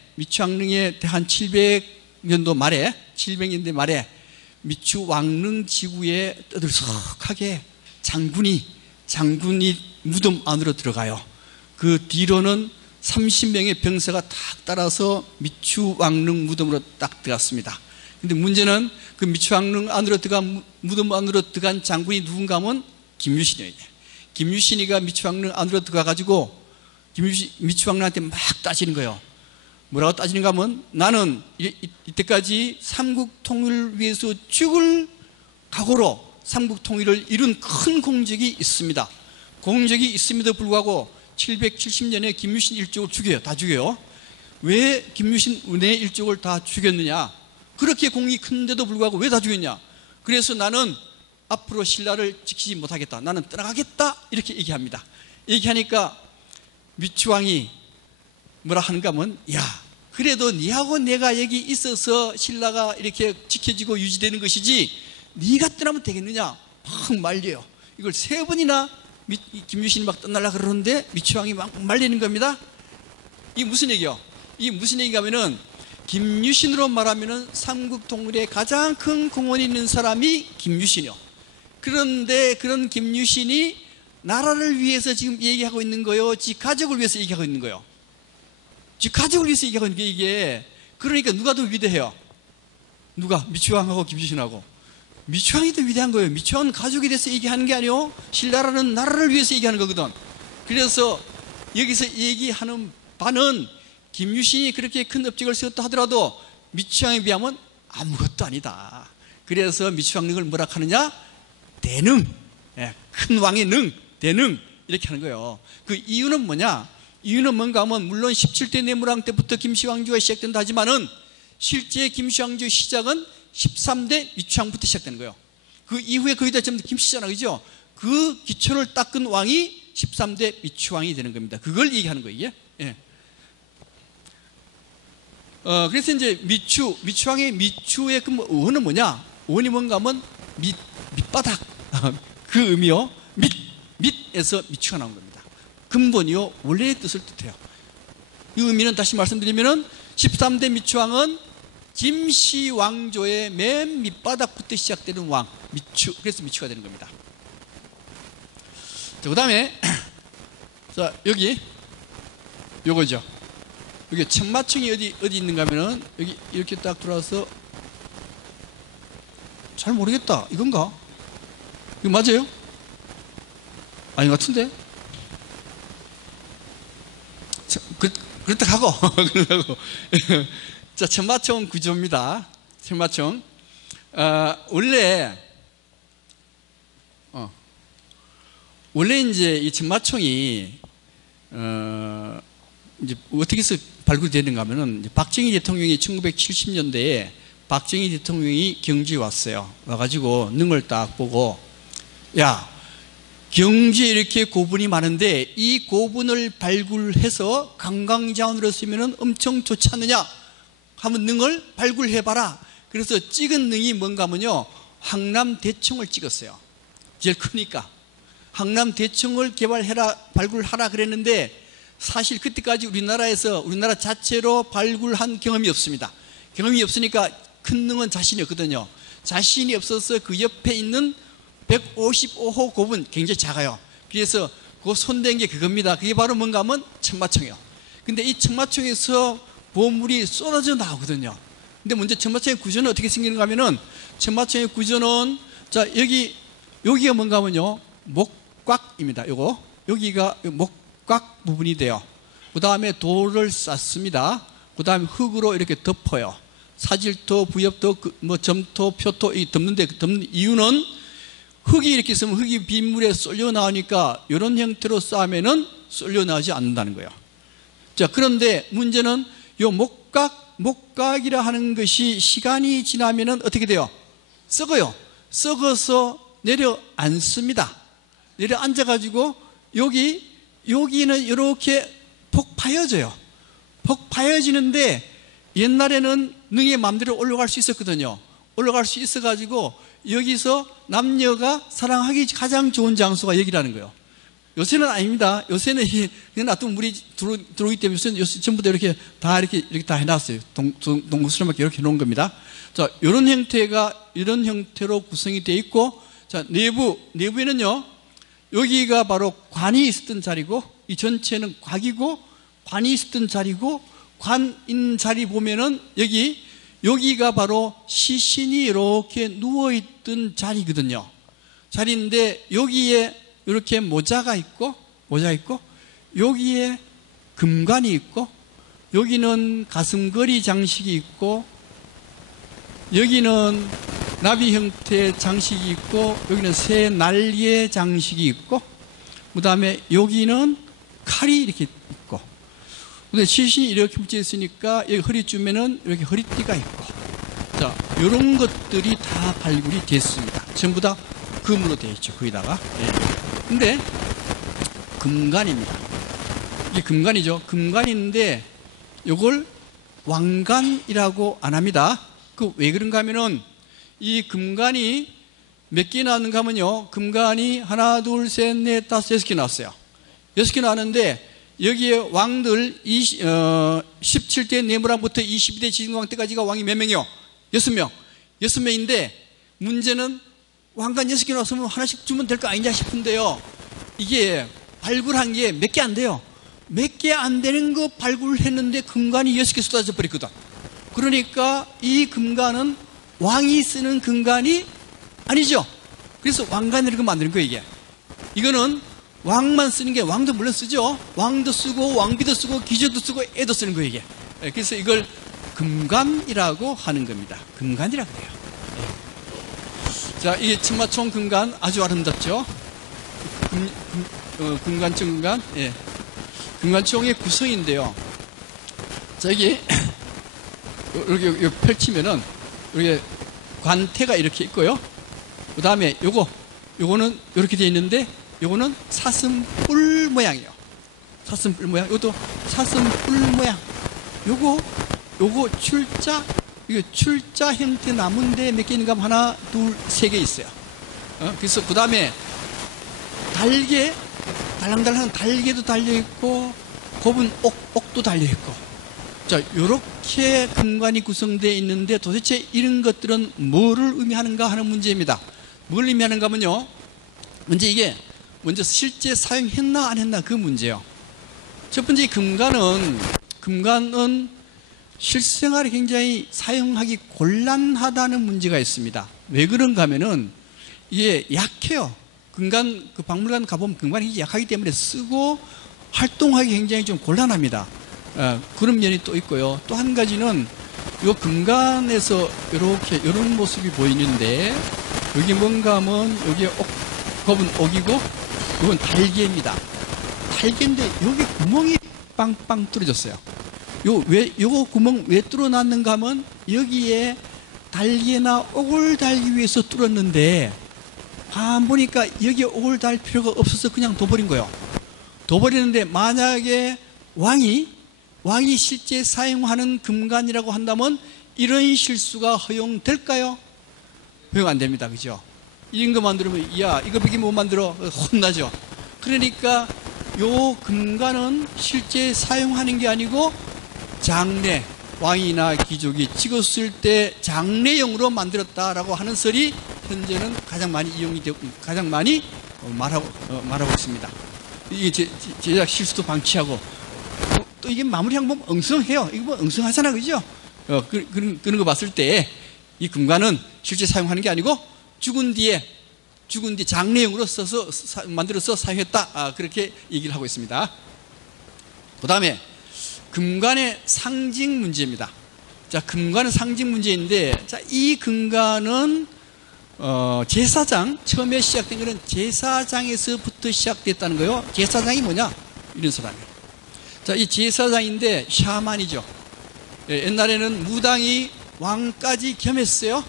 한 700년도 말에 미추왕릉 지구에 떠들썩하게 장군이 무덤 안으로 들어가요. 그 뒤로는 30명의 병사가 탁 따라서 미추왕릉 무덤으로 딱 들어갔습니다. 근데 문제는 그 미추왕릉 안으로 무덤 안으로 들어간 장군이 누군가 하면 김유신이에요. 김유신이가 미추왕릉 안으로 들어가가지고 미추왕릉한테 막 따지는 거예요. 뭐라고 따지는가 하면, 나는 이때까지 삼국 통일을 위해서 죽을 각오로 삼국 통일을 이룬 큰 공적이 있습니다. 공적이 있음에도 불구하고 770년에 김유신 일족을 죽여요. 다 죽여요. 왜 김유신 은혜 일족을 다 죽였느냐? 그렇게 공이 큰데도 불구하고 왜 다 죽였냐? 그래서 나는 앞으로 신라를 지키지 못하겠다. 나는 떠나가겠다. 이렇게 얘기합니다. 얘기하니까 미추왕이 뭐라 하는가 하면, 야, 그래도 니하고 내가 여기 있어서 신라가 이렇게 지켜지고 유지되는 것이지 네가 떠나면 되겠느냐? 막 말려요. 이걸 3번이나 김유신이 막 떠나려고 그러는데 미추왕이 막 말리는 겁니다. 이게 무슨 얘기요? 이게 무슨 얘기가 하면은, 김유신으로 말하면은 삼국 통일에 가장 큰 공헌이 있는 사람이 김유신이요. 그런데 그런 김유신이 나라를 위해서 지금 얘기하고 있는 거요, 지 가족을 위해서 얘기하고 있는 거요. 지 가족을 위해서 얘기하고 있는 게 이게. 그러니까 누가 더 위대해요? 누가? 미추왕하고 김유신하고. 미추왕이 더 위대한 거예요. 미추왕은 가족에 대해서 얘기하는 게 아니요, 신라라는 나라를 위해서 얘기하는 거거든. 그래서 여기서 얘기하는 바는 김유신이 그렇게 큰 업적을 세웠다 하더라도 미추왕에 비하면 아무것도 아니다. 그래서 미추왕릉을 뭐라 하느냐? 대능. 예, 큰 왕의 능, 대능. 이렇게 하는 거예요. 그 이유는 뭐냐? 이유는 뭔가 하면, 물론 17대 내무랑 때부터 김씨왕조가 시작된다 하지만은 실제 김씨왕조의 시작은 13대 미추왕부터 시작되는 거예요. 그 이후에 거의 다 전부 김씨잖아, 그죠? 그 기초를 닦은 왕이 13대 미추왕이 되는 겁니다. 그걸 얘기하는 거예요, 이게. 예. 그래서 이제 미추왕의 미추의 그 어원은 뭐냐? 어원이 뭔가 하면 밑바닥. 그 의미요. 밑에서 미추가 나온 겁니다. 근본이요, 원래의 뜻을 뜻해요. 이 의미는 다시 말씀드리면은 13대 미추왕은 김씨 왕조의 맨 밑바닥부터 시작되는 왕, 미추. 그래서 미추가 되는 겁니다. 자, 그 다음에 자, 여기 요거죠. 여기 천마청이 어디 있는가 하면은, 여기 이렇게 딱 들어와서, 잘 모르겠다. 이건가? 이거 맞아요? 아닌 것 같은데? 그렇다 하고. 자, 천마청 구조입니다. 천마청. 원래 이제 이 천마청이, 이제 어떻게 해서 발굴되는가 하면은, 박정희 대통령이 1970년대에 박정희 대통령이 경주에 왔어요. 와가지고 능을 딱 보고, 야, 경주에 이렇게 고분이 많은데 이 고분을 발굴해서 관광자원으로 쓰면 엄청 좋지 않느냐 하면 능을 발굴해봐라. 그래서 찍은 능이 뭔가 하면요, 황남대청을 찍었어요. 제일 크니까 황남대청을 발굴하라 그랬는데, 사실 그때까지 우리나라 자체로 발굴한 경험이 없습니다. 경험이 없으니까 큰 능은 자신이 없거든요. 자신이 없어서 그 옆에 있는 155호 곱은 굉장히 작아요. 그래서 그 손댄 게 그겁니다. 그게 바로 뭔가 하면 천마총이에요. 근데 이 천마총에서 보물이 쏟아져 나오거든요. 근데 먼저 천마총의 구조는 어떻게 생기는가 하면은, 천마총의 구조는, 자, 여기가 뭔가 하면요, 목곽입니다. 여기가 목곽 부분이 돼요. 그 다음에 돌을 쌓습니다. 그 다음에 흙으로 이렇게 덮어요. 사질토, 부엽토, 점토, 표토, 덮는 이유는, 흙이 이렇게 있으면 흙이 빗물에 쏠려 나오니까 이런 형태로 쌓으면은 쏠려 나오지 않는다는 거예요. 자, 그런데 문제는 요 목각이라 하는 것이 시간이 지나면은 어떻게 돼요? 썩어요. 썩어서 내려앉습니다. 내려앉아가지고 여기는 이렇게 폭 파여져요. 폭 파여지는데 옛날에는 능의 마음대로 올라갈 수 있었거든요. 올라갈 수 있어가지고 여기서 남녀가 사랑하기 가장 좋은 장소가 여기라는 거예요. 요새는 아닙니다. 요새는 그냥 놔두면 물이 들어오기 때문에 요새 전부 다 이렇게 다 해놨어요. 동구스름하게 이렇게 해놓은 겁니다. 자, 이런 형태로 구성이 되어 있고, 자, 내부에는요, 여기가 바로 관이 있었던 자리고, 이 전체는 곽이고, 관이 있었던 자리고, 관 있는 자리 보면은 여기가 바로 시신이 이렇게 누워있던 자리거든요. 자리인데 여기에 이렇게 모자가 있고, 여기에 금관이 있고, 여기는 가슴걸이 장식이 있고, 여기는 나비 형태의 장식이 있고, 여기는 새 날개 장식이 있고, 그 다음에 여기는 칼이 이렇게 있고, 근데 시신이 이렇게 붙여 있으니까 여기 허리쯤에는 이렇게 허리띠가 있고, 자, 이런 것들이 다 발굴이 됐습니다. 전부 다 금으로 되어 있죠. 거기다가. 예. 근데 금관입니다. 이게 금관이죠. 금관인데 이걸 왕관이라고 안 합니다. 왜 그런가 하면은 이 금관이 몇 개 나왔는가 하면요, 금관이 하나, 둘, 셋, 넷, 다섯, 6개 나왔어요. 6개 나왔는데 여기에 왕들 17대 네무람부터 22대 지승왕 때까지가 왕이 몇 명이요? 6명. 6명인데 문제는 왕관 6개 나왔으면 하나씩 주면 될 거 아니냐 싶은데요, 이게 발굴한 게 몇 개 안 돼요. 몇 개 안 되는 거 발굴했는데 금관이 6개 쏟아져 버렸거든. 그러니까 이 금관은 왕이 쓰는 금관이 아니죠. 그래서 왕관이라고 만드는 거예요. 이거는 왕만 쓰는 게, 왕도 물론 쓰죠. 왕도 쓰고 왕비도 쓰고 기저도 쓰고 애도 쓰는 거예요, 이게. 그래서 이걸 금관이라고 하는 겁니다. 금관이라고 해요. 자, 이 천마총 금관 아주 아름답죠. 금관총 금관. 예. 금관총의 구성인데요. 자, 여기 이렇게 펼치면은 이렇게 관태가 이렇게 있고요. 그 다음에 요거는 이렇게 되어 있는데, 요거는 사슴뿔 모양이에요. 사슴뿔 모양. 이것도 사슴뿔 모양. 요거 출자 형태 나무인데 몇 개 있는가 하면 하나, 둘, 세 개 있어요. 그래서 그 다음에 달개, 달랑달랑 달개도 달려있고, 곱은 옥도 달려있고. 자, 요렇게 금관이 구성되어 있는데 도대체 이런 것들은 뭐를 의미하는가 하는 문제입니다. 뭘 의미하는가 하면요, 먼저 실제 사용했나 안 했나 그 문제예요. 첫 번째, 금관은 실생활에 굉장히 사용하기 곤란하다는 문제가 있습니다. 왜 그런가 하면은 이게 약해요. 그 박물관 가보면 금관이 약하기 때문에 쓰고 활동하기 굉장히 좀 곤란합니다. 그런 면이 또 있고요. 또 한 가지는 이 금관에서 이런 모습이 보이는데, 여기 뭔가 하면 여기에 곱은 옥이고 이건 달개입니다. 달개인데 여기 구멍이 빵빵 뚫어졌어요. 요거 구멍 왜 뚫어놨는가 하면 여기에 달개나 옥을 달기 위해서 뚫었는데, 보니까 여기에 옥을 달 필요가 없어서 그냥 둬버린 거예요. 둬버리는데 만약에 왕이 실제 사용하는 금관이라고 한다면 이런 실수가 허용될까요? 허용 안 됩니다. 그죠? 이런 거 만들면, 야, 이거 밖에 못 만들어. 혼나죠? 그러니까 요 금관은 실제 사용하는 게 아니고 장례, 왕이나 귀족이 찍었을 때 장례용으로 만들었다라고 하는 설이 현재는 가장 많이 이용이 되고 가장 많이 말하고 있습니다. 이게 제작 실수도 방치하고 또 이게 마무리한 거 엉성해요. 이거 뭐 엉성하잖아, 그죠? 그런 거 봤을 때 이 금관은 실제 사용하는 게 아니고 죽은 뒤 장례용으로 만들어서 사용했다. 그렇게 얘기를 하고 있습니다. 그 다음에 금관의 상징 문제입니다. 자, 금관은 상징 문제인데, 자, 이 금관은 제사장, 처음에 시작된 것은 제사장에서부터 시작됐다는 거예요. 제사장이 뭐냐? 이런 사람이에요. 자, 이 제사장인데 샤만이죠. 옛날에는 무당이 왕까지 겸했어요.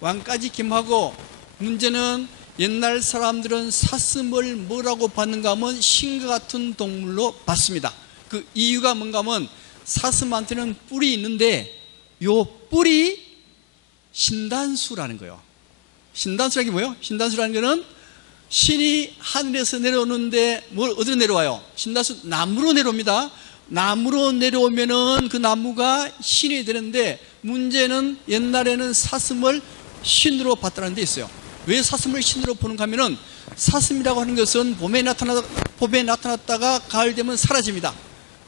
왕까지 겸하고, 문제는 옛날 사람들은 사슴을 뭐라고 봤는가 하면 신과 같은 동물로 봤습니다. 그 이유가 뭔가 하면 사슴한테는 뿔이 있는데 요 뿔이 신단수라는 거예요. 신단수라는 게 뭐예요? 신단수라는 거는 신이 하늘에서 내려오는데 어디로 내려와요? 신단수 나무로 내려옵니다. 나무로 내려오면은 그 나무가 신이 되는데, 문제는 옛날에는 사슴을 신으로 봤다는 데 있어요. 왜 사슴을 신으로 보는가 하면은 사슴이라고 하는 것은 봄에 나타났다가 가을 되면 사라집니다.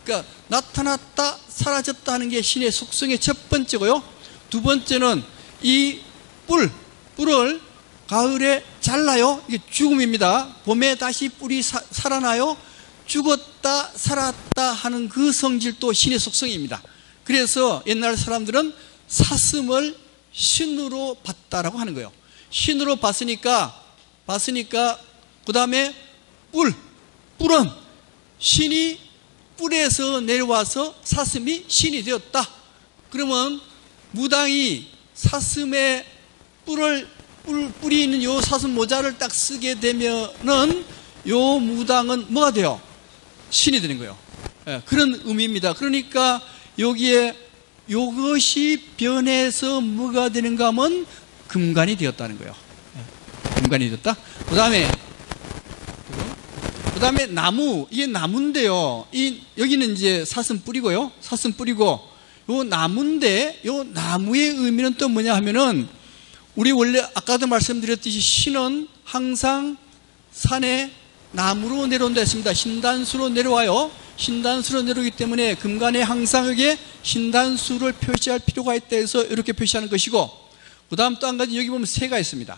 그러니까 나타났다 사라졌다 하는 게 신의 속성의 첫 번째고요. 두 번째는 이 뿔을 가을에 잘라요. 이게 죽음입니다. 봄에 다시 뿔이 살아나요. 죽었다 살았다 하는 그 성질도 신의 속성입니다. 그래서 옛날 사람들은 사슴을 신으로 봤다라고 하는 거예요. 신으로 봤으니까 그 다음에 뿔은 신이 뿔에서 내려와서 사슴이 신이 되었다. 그러면 무당이 사슴의 뿔이 있는 요 사슴 모자를 딱 쓰게 되면은 요 무당은 뭐가 돼요? 신이 되는 거예요. 그런 의미입니다. 그러니까 여기에 이것이 변해서 뭐가 되는가 하면 금관이 되었다는 거예요. 금관이 되었다. 그 다음에 나무, 이게 나무인데요. 여기는 이제 사슴 뿌리고요. 사슴 뿌리고, 요 나무인데, 요 나무의 의미는 또 뭐냐 하면은, 우리 원래 아까도 말씀드렸듯이 신은 항상 산에 나무로 내려온다 했습니다. 신단수로 내려와요. 신단수로 내려오기 때문에 금관에 항상 여기에 신단수를 표시할 필요가 있다 해서 이렇게 표시하는 것이고, 그 다음 또 한 가지, 여기 보면 새가 있습니다.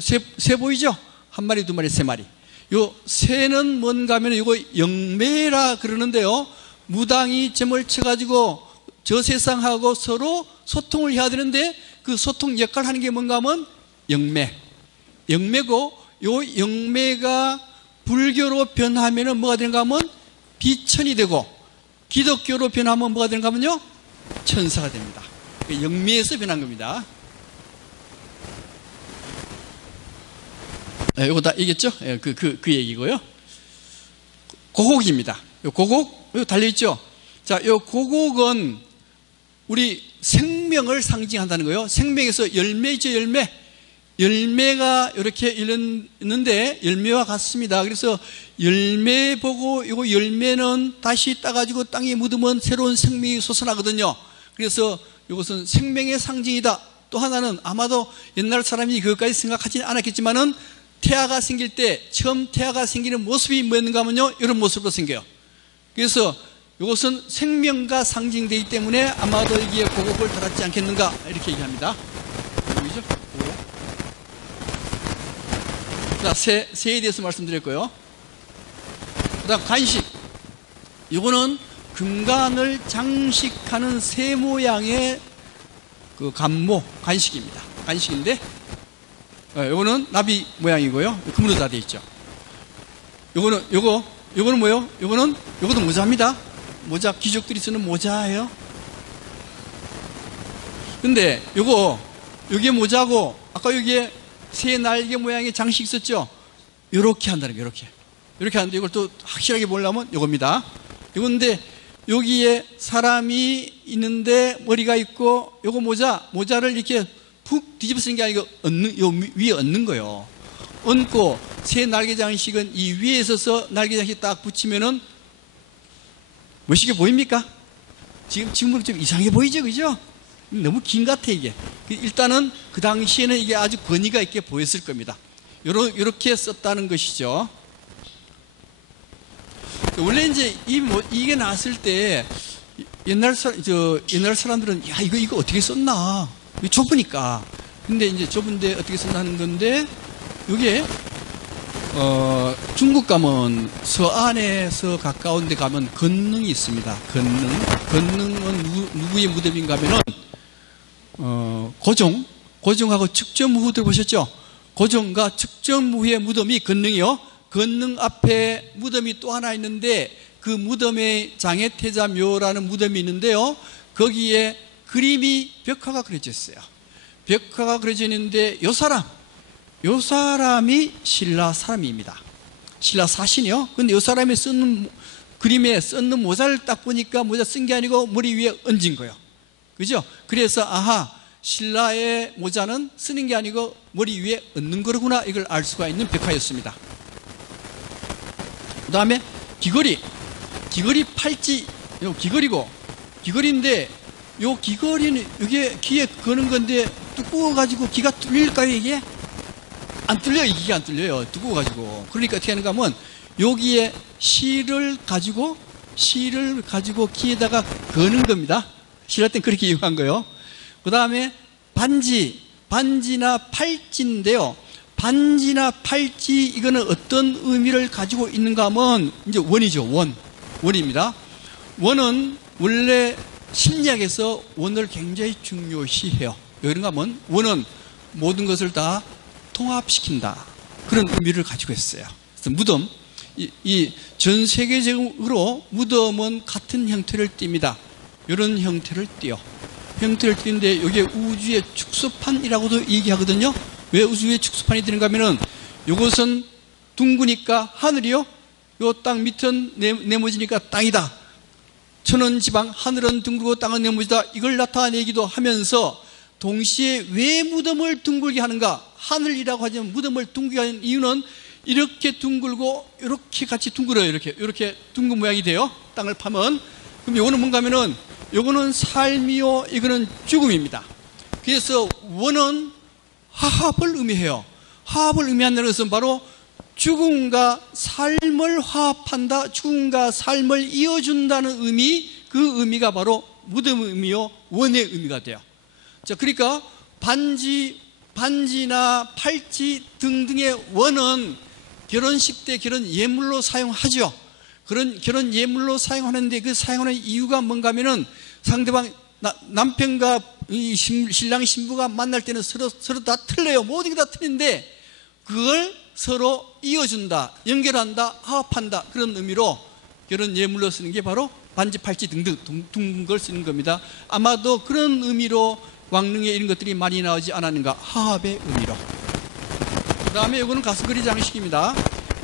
새 보이죠? 한 마리, 두 마리, 세 마리. 요 새는 뭔가 하면 이거 영매라 그러는데요. 무당이 점을 쳐가지고 저 세상하고 서로 소통을 해야 되는데, 그 소통 역할을 하는 게 뭔가 하면 영매고, 요 영매가 불교로 변하면은 뭐가 되는가 하면 비천이 되고, 기독교로 변하면 뭐가 되는가 하면요, 천사가 됩니다. 영매에서 변한 겁니다. 이거 다 이겠죠? 그 얘기고요. 고곡입니다. 요 고곡, 여기 달려있죠? 자, 요 고곡은 우리 생명을 상징한다는 거예요. 생명에서 열매 있죠, 열매. 열매가 이렇게 있는데 열매와 같습니다. 그래서 열매 보고 이거 열매는 다시 따가지고 땅에 묻으면 새로운 생명이 솟아나거든요. 그래서 이것은 생명의 상징이다. 또 하나는 아마도 옛날 사람이 그것까지 생각하지는 않았겠지만은 태아가 생길 때 처음 태아가 생기는 모습이 뭐였는가 하면요, 이런 모습으로 생겨요. 그래서 이것은 생명과 상징되기 때문에 아마도 여기에 고곡을 달았지 않겠는가 이렇게 얘기합니다. 보이죠? 자, 새에 대해서 말씀드렸고요. 그 다음 간식. 이거는 금관을 장식하는 새 모양의 그 간모, 간식입니다. 간식인데, 요거는 나비 모양이고요. 금으로 다 되어 있죠. 요거는 뭐예요? 요것도 모자입니다. 모자, 귀족들이 쓰는 모자예요. 근데 요게 모자고, 아까 여기에 새 날개 모양의 장식 있었죠? 요렇게 한다는 거예요, 요렇게 하는데, 이걸 또 확실하게 보려면 요겁니다. 요건데, 여기에 사람이 있는데 머리가 있고, 요거 모자를 이렇게 푹 뒤집어 쓰는 게 아니고 요 위에 얹는 거예요. 얹고 새 날개 장식은 이 위에 있어서 날개 장식 딱 붙이면은 멋있게 보입니까? 지금은 좀 이상해 보이죠, 그죠? 너무 긴 것 같아, 이게. 일단은 그 당시에는 이게 아주 권위가 있게 보였을 겁니다. 요렇게 썼다는 것이죠. 원래 이제 이게 나왔을 때 옛날 사람들은 야, 이거 어떻게 썼나? 이거 좁으니까. 근데 이제 좁은데 어떻게 쓴다는 건데, 요게 중국 가면 서안에서 가까운 데 가면 건능이 있습니다. 건능은 누구의 무덤인가 하면은 고종하고 측정무후 들어보셨죠? 고종과 측정무후의 무덤이 건능이요. 건능 앞에 무덤이 또 하나 있는데 그 무덤에 장해태자묘라는 무덤이 있는데요. 거기에 그림이 벽화가 그려져 있어요. 벽화가 그려져 있는데 요 사람이 신라 사람입니다. 신라 사신이요. 근데 요 사람이 쓰는 그림에 썼는 모자를 딱 보니까 모자 쓴 게 아니고 머리 위에 얹은 거예요. 그죠? 그래서 아하, 신라의 모자는 쓰는 게 아니고 머리 위에 얹는 거구나, 이걸 알 수가 있는 벽화였습니다. 그 다음에 귀걸이 팔찌, 요 귀걸인데 요 귀걸이는 이게 귀에 거는 건데 두꺼워가지고 귀가 뚫릴까요, 이게? 안 뚫려요. 이게 안 뚫려요. 두꺼워가지고. 그러니까 어떻게 하는가 하면 여기에 실을 가지고 귀에다가 거는 겁니다. 실할 땐 그렇게 이용한 거예요. 그 다음에 반지나 팔찌인데요. 반지나 팔찌, 이거는 어떤 의미를 가지고 있는가 하면 이제 원이죠. 원입니다. 원은 원래 심리학에서 원을 굉장히 중요시해요. 왜 그런가 하면 원은 모든 것을 다 통합시킨다, 그런 의미를 가지고 있어요. 그래서 무덤, 전 세계적으로 무덤은 같은 형태를 띱니다. 이런 형태를 띄요. 형태를 띄는데 이게 우주의 축소판이라고도 얘기하거든요. 왜 우주의 축소판이 되는가 하면은 이것은 둥그니까 하늘이요, 요 땅 밑은 네모지니까 땅이다. 천은 지방, 하늘은 둥글고 땅은 네모지다. 이걸 나타내기도 하면서 동시에 왜 무덤을 둥글게 하는가? 하늘이라고 하지만 무덤을 둥글게 하는 이유는 이렇게 둥글고 이렇게 같이 둥글어요. 이렇게 둥근 모양이 돼요. 땅을 파면. 그럼 요거는 뭔가 하면은 요거는 삶이요, 이거는 죽음입니다. 그래서 원은 화합을 의미해요. 화합을 의미한다는 것은 바로 죽음과 삶을 화합한다, 죽음과 삶을 이어준다는 의미, 그 의미가 바로 무덤의 의미요, 원의 의미가 돼요. 자, 그러니까 반지나 팔찌 등등의 원은 결혼식 때 결혼 예물로 사용하죠. 그런 결혼 예물로 사용하는데 그 사용하는 이유가 뭔가 하면은 상대방 남편과 신랑 신부가 만날 때는 서로 다 틀려요. 모든 게 다 틀린데 그걸 서로 이어준다, 연결한다, 화합한다, 그런 의미로 결혼 예물로 쓰는 게 바로 반지, 팔찌 등등 둥근 걸 쓰는 겁니다. 아마도 그런 의미로 왕릉에 이런 것들이 많이 나오지 않았는가, 화합의 의미로. 그 다음에 이거는 가스거리 장식입니다.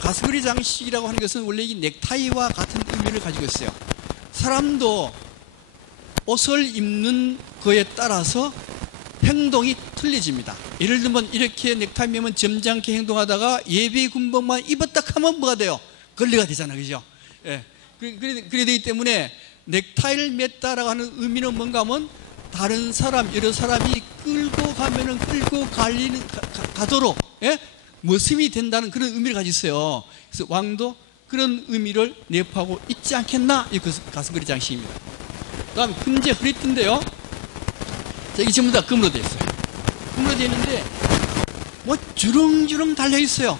가스거리 장식이라고 하는 것은 원래 이 넥타이와 같은 의미를 가지고 있어요. 사람도 옷을 입는 거에 따라서 행동이 틀려집니다. 예를 들면 이렇게 넥타이 매면 점잖게 행동하다가 예비 군복만 입었다 하면 뭐가 돼요? 걸레가 되잖아, 그죠? 예. 그래야 되기 때문에 넥타이를 맸다라고 하는 의미는 뭔가 하면 다른 사람, 여러 사람이 끌고 가면은 끌고 가도록, 예? 모습이 된다는 그런 의미를 가지고 있어요. 그래서 왕도 그런 의미를 내포하고 있지 않겠나? 이 가슴걸이 장식입니다. 그 다음에 금제 허리띠인데요. 자, 이게 전부 다 금으로 되어 있어요. 금으로 되어 있는데, 뭐, 주렁주렁 달려 있어요.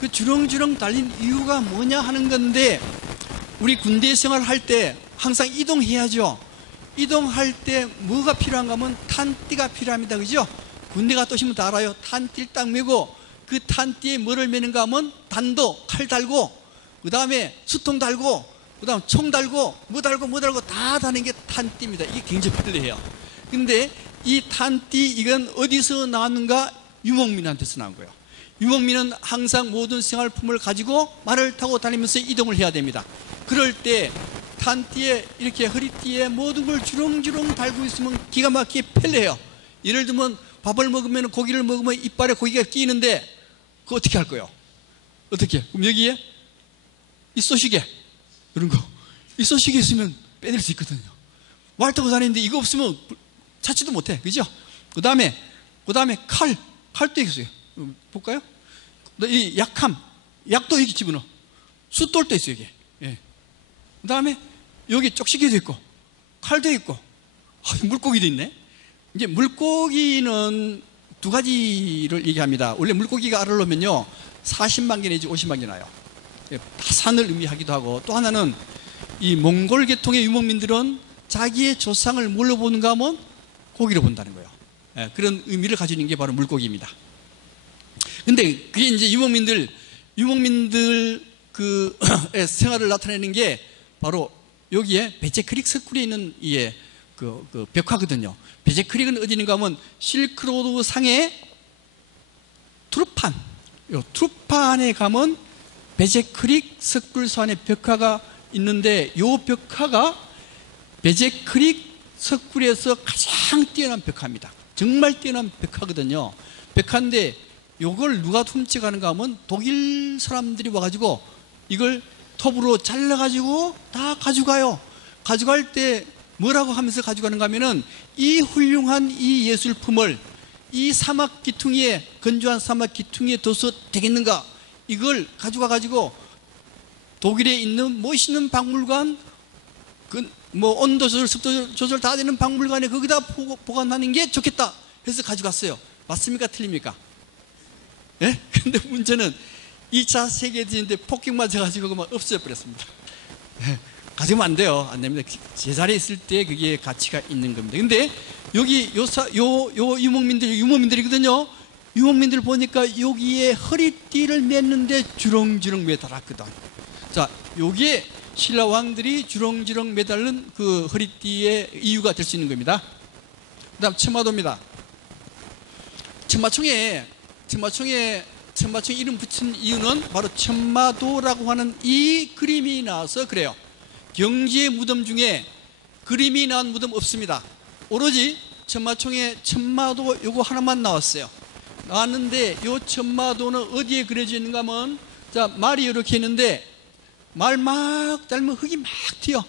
그 주렁주렁 달린 이유가 뭐냐 하는 건데, 우리 군대 생활을 할 때 항상 이동해야죠. 이동할 때 뭐가 필요한가 하면 탄띠가 필요합니다. 그죠? 군대 갔다 오시면 다 알아요. 탄띠를 딱 메고 그 탄띠에 뭐를 메는가 하면 단도, 칼 달고, 그 다음에 수통 달고, 그 다음 총 달고, 뭐 달고 다 다는 게 탄띠입니다. 이게 굉장히 편리해요. 근데 이 탄띠, 이건 어디서 나왔는가? 유목민한테서 나온 거예요. 유목민은 항상 모든 생활품을 가지고 말을 타고 다니면서 이동을 해야 됩니다. 그럴 때 탄띠에 이렇게 허리띠에 모든 걸 주렁주렁 달고 있으면 기가 막히게 편리해요. 예를 들면 밥을 먹으면, 고기를 먹으면 이빨에 고기가 끼이는데 그거 어떻게 할 거예요? 어떻게? 그럼 여기에 이 소시계, 이런 거, 이 소시계 있으면 빼낼 수 있거든요. 말 타고 다니는데 이거 없으면 찾지도 못해. 그죠? 그 다음에 칼도 있어요. 볼까요? 이 약도 여기 집어넣어. 숫돌도 있어요, 이게. 예. 그 다음에 여기 쪽시계도 있고, 칼도 있고, 물고기도 있네. 이제 물고기는 두 가지를 얘기합니다. 원래 물고기가 알을 놓으면요, 40만 개 내지 50만 개 나요. 파산을 의미하기도 하고, 또 하나는 이 몽골 계통의 유목민들은 자기의 조상을 뭘로 보는가 하면 고기로 본다는 거예요. 예, 그런 의미를 가지고 있는 게 바로 물고기입니다. 근데 그게 이제 유목민들 그 생활을 나타내는 게 바로 여기에 베제크릭 석굴에 있는 이에 그 벽화거든요. 베제크릭은 어디 있는가 하면 실크로드 상의 투르판에 가면 베제크릭 석굴산의 벽화가 있는데, 이 벽화가 베제크릭 석굴에서 가장 뛰어난 벽화입니다. 정말 뛰어난 벽화거든요. 벽화인데 이걸 누가 훔쳐가는가 하면 독일 사람들이 와가지고 이걸 톱으로 잘라가지고 다 가져가요. 가져갈 때 뭐라고 하면서 가져가는가 하면은 이 훌륭한 이 예술품을 이 사막 기퉁이에, 건조한 사막 기퉁이에 둬서 되겠는가, 이걸 가져가가지고 독일에 있는 멋있는 박물관, 온도 조절, 습도 조절 다 되는 박물관에 거기다 보관하는 게 좋겠다 해서 가져갔어요. 맞습니까? 틀립니까? 예? 근데 문제는 2차 세계대전 때 폭격 맞아가지고 그만 없어져 버렸습니다. 예, 가져가면 안 돼요. 안 됩니다. 제자리에 있을 때 그게 가치가 있는 겁니다. 근데 여기 유목민들이거든요. 유목민들 보니까 여기에 허리띠를 맸는데 주렁주렁 매달았거든. 자, 여기에 신라 왕들이 주렁주렁 매달는 그 허리띠의 이유가 될 수 있는 겁니다. 그 다음 천마도입니다. 천마총에 이름 붙인 이유는 바로 천마도라고 하는 이 그림이 나와서 그래요. 경지의 무덤 중에 그림이 나온 무덤 없습니다. 오로지 천마총에 천마도 요거 하나만 나왔어요. 나왔는데 요 천마도는 어디에 그려져 있는가 하면, 자, 말이 이렇게 있는데 말 막 달면 흙이 막 튀어.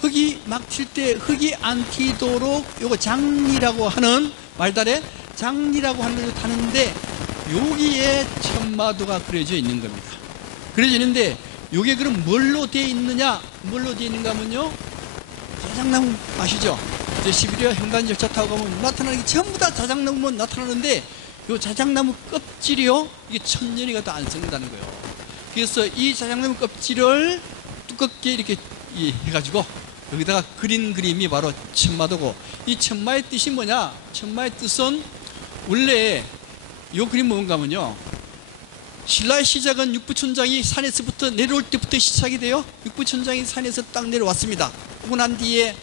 흙이 막 튈 때 흙이 안 튀도록 요거 장리라고 하는, 말달에 장리라고 하는 걸 타는데 여기에 천마도가 그려져 있는 겁니다. 그려져 있는데 요게 그럼 뭘로 되어 있느냐, 뭘로 되어 있는가 하면요, 자작나무 아시죠? 저 시베리아 횡단 열차 타고 가면 나타나는 게 전부 다 자작나무만 나타나는데, 요 자작나무 껍질이요, 이게 천년이 가도 안 썩는다는 거예요. 그래서 이 자작나무 껍질을 두껍게 이렇게 해가지고 여기다가 그린 그림이 바로 천마도고, 이 천마의 뜻이 뭐냐? 천마의 뜻은 원래 요 그림 뭔가 하면요, 신라의 시작은 육부천장이 산에서부터 내려올 때부터 시작이 돼요. 육부천장이 산에서 딱 내려왔습니다. 그러고 난 뒤에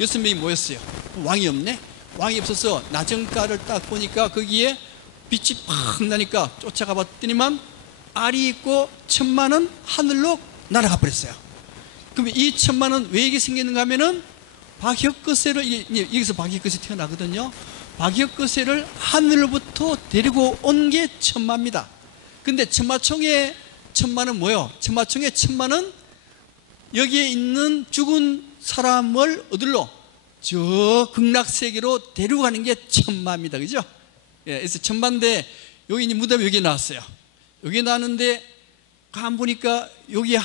6명이 모였어요. 왕이 없네. 왕이 없어서 나정가를 딱 보니까 거기에 빛이 팍 나니까 쫓아가 봤더니만 알이 있고 천마는 하늘로 날아가 버렸어요. 그럼 이 천마는 왜 이게 생겼는가 하면은 박혁거세를, 여기서 박혁거세 태어나거든요. 박혁거세를 하늘로부터 데리고 온 게 천마입니다. 근데 천마총의 천마는 뭐예요? 천마총의 천마는 여기에 있는 죽은 사람을 어디로? 저 극락세계로 데려가는 게 천마입니다. 그죠? 예, 그래서 천마인데 여기 이제 무덤이 여기 나왔어요. 여기 나왔는데 가만 보니까 여기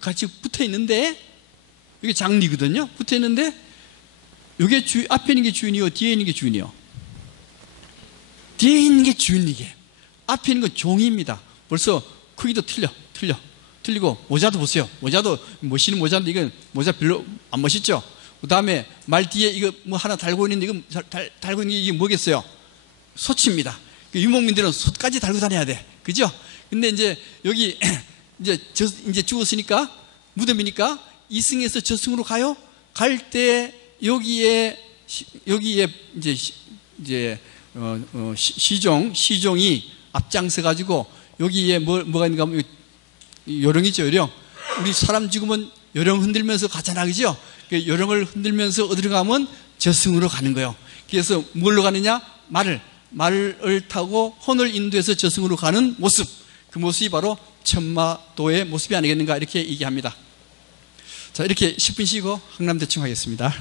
같이 붙어 있는데, 여기 장리거든요. 붙어 있는데 여기 앞에 있는 게 주인이요, 뒤에 있는 게 주인이요. 뒤에 있는 게 주인이게, 앞에 있는 건 종입니다. 벌써 크기도 틀리고 모자도 보세요. 모자도 멋있는 모자인데 이건 모자 별로 안 멋있죠. 그 다음에 말 뒤에 이거 뭐 하나 달고 있는데 이거 달고 있는 게 이게 뭐겠어요? 솥입니다. 유목민들은 솥까지 달고 다녀야 돼. 그죠? 근데 이제 여기 이제 죽었으니까, 무덤이니까 이승에서 저승으로 가요. 갈 때 여기에 이제 시종이 앞장서 가지고 여기에 뭐가 있는가 하면 요령이죠, 요령. 우리 사람 죽으면 요령 흔들면서 가잖아, 그죠? 요령을 흔들면서 어디로 가면 저승으로 가는 거예요. 그래서 뭘로 가느냐? 말을 타고 혼을 인도해서 저승으로 가는 모습, 그 모습이 바로 천마도의 모습이 아니겠는가, 이렇게 얘기합니다. 자, 이렇게 10분 쉬고 항남대충 하겠습니다.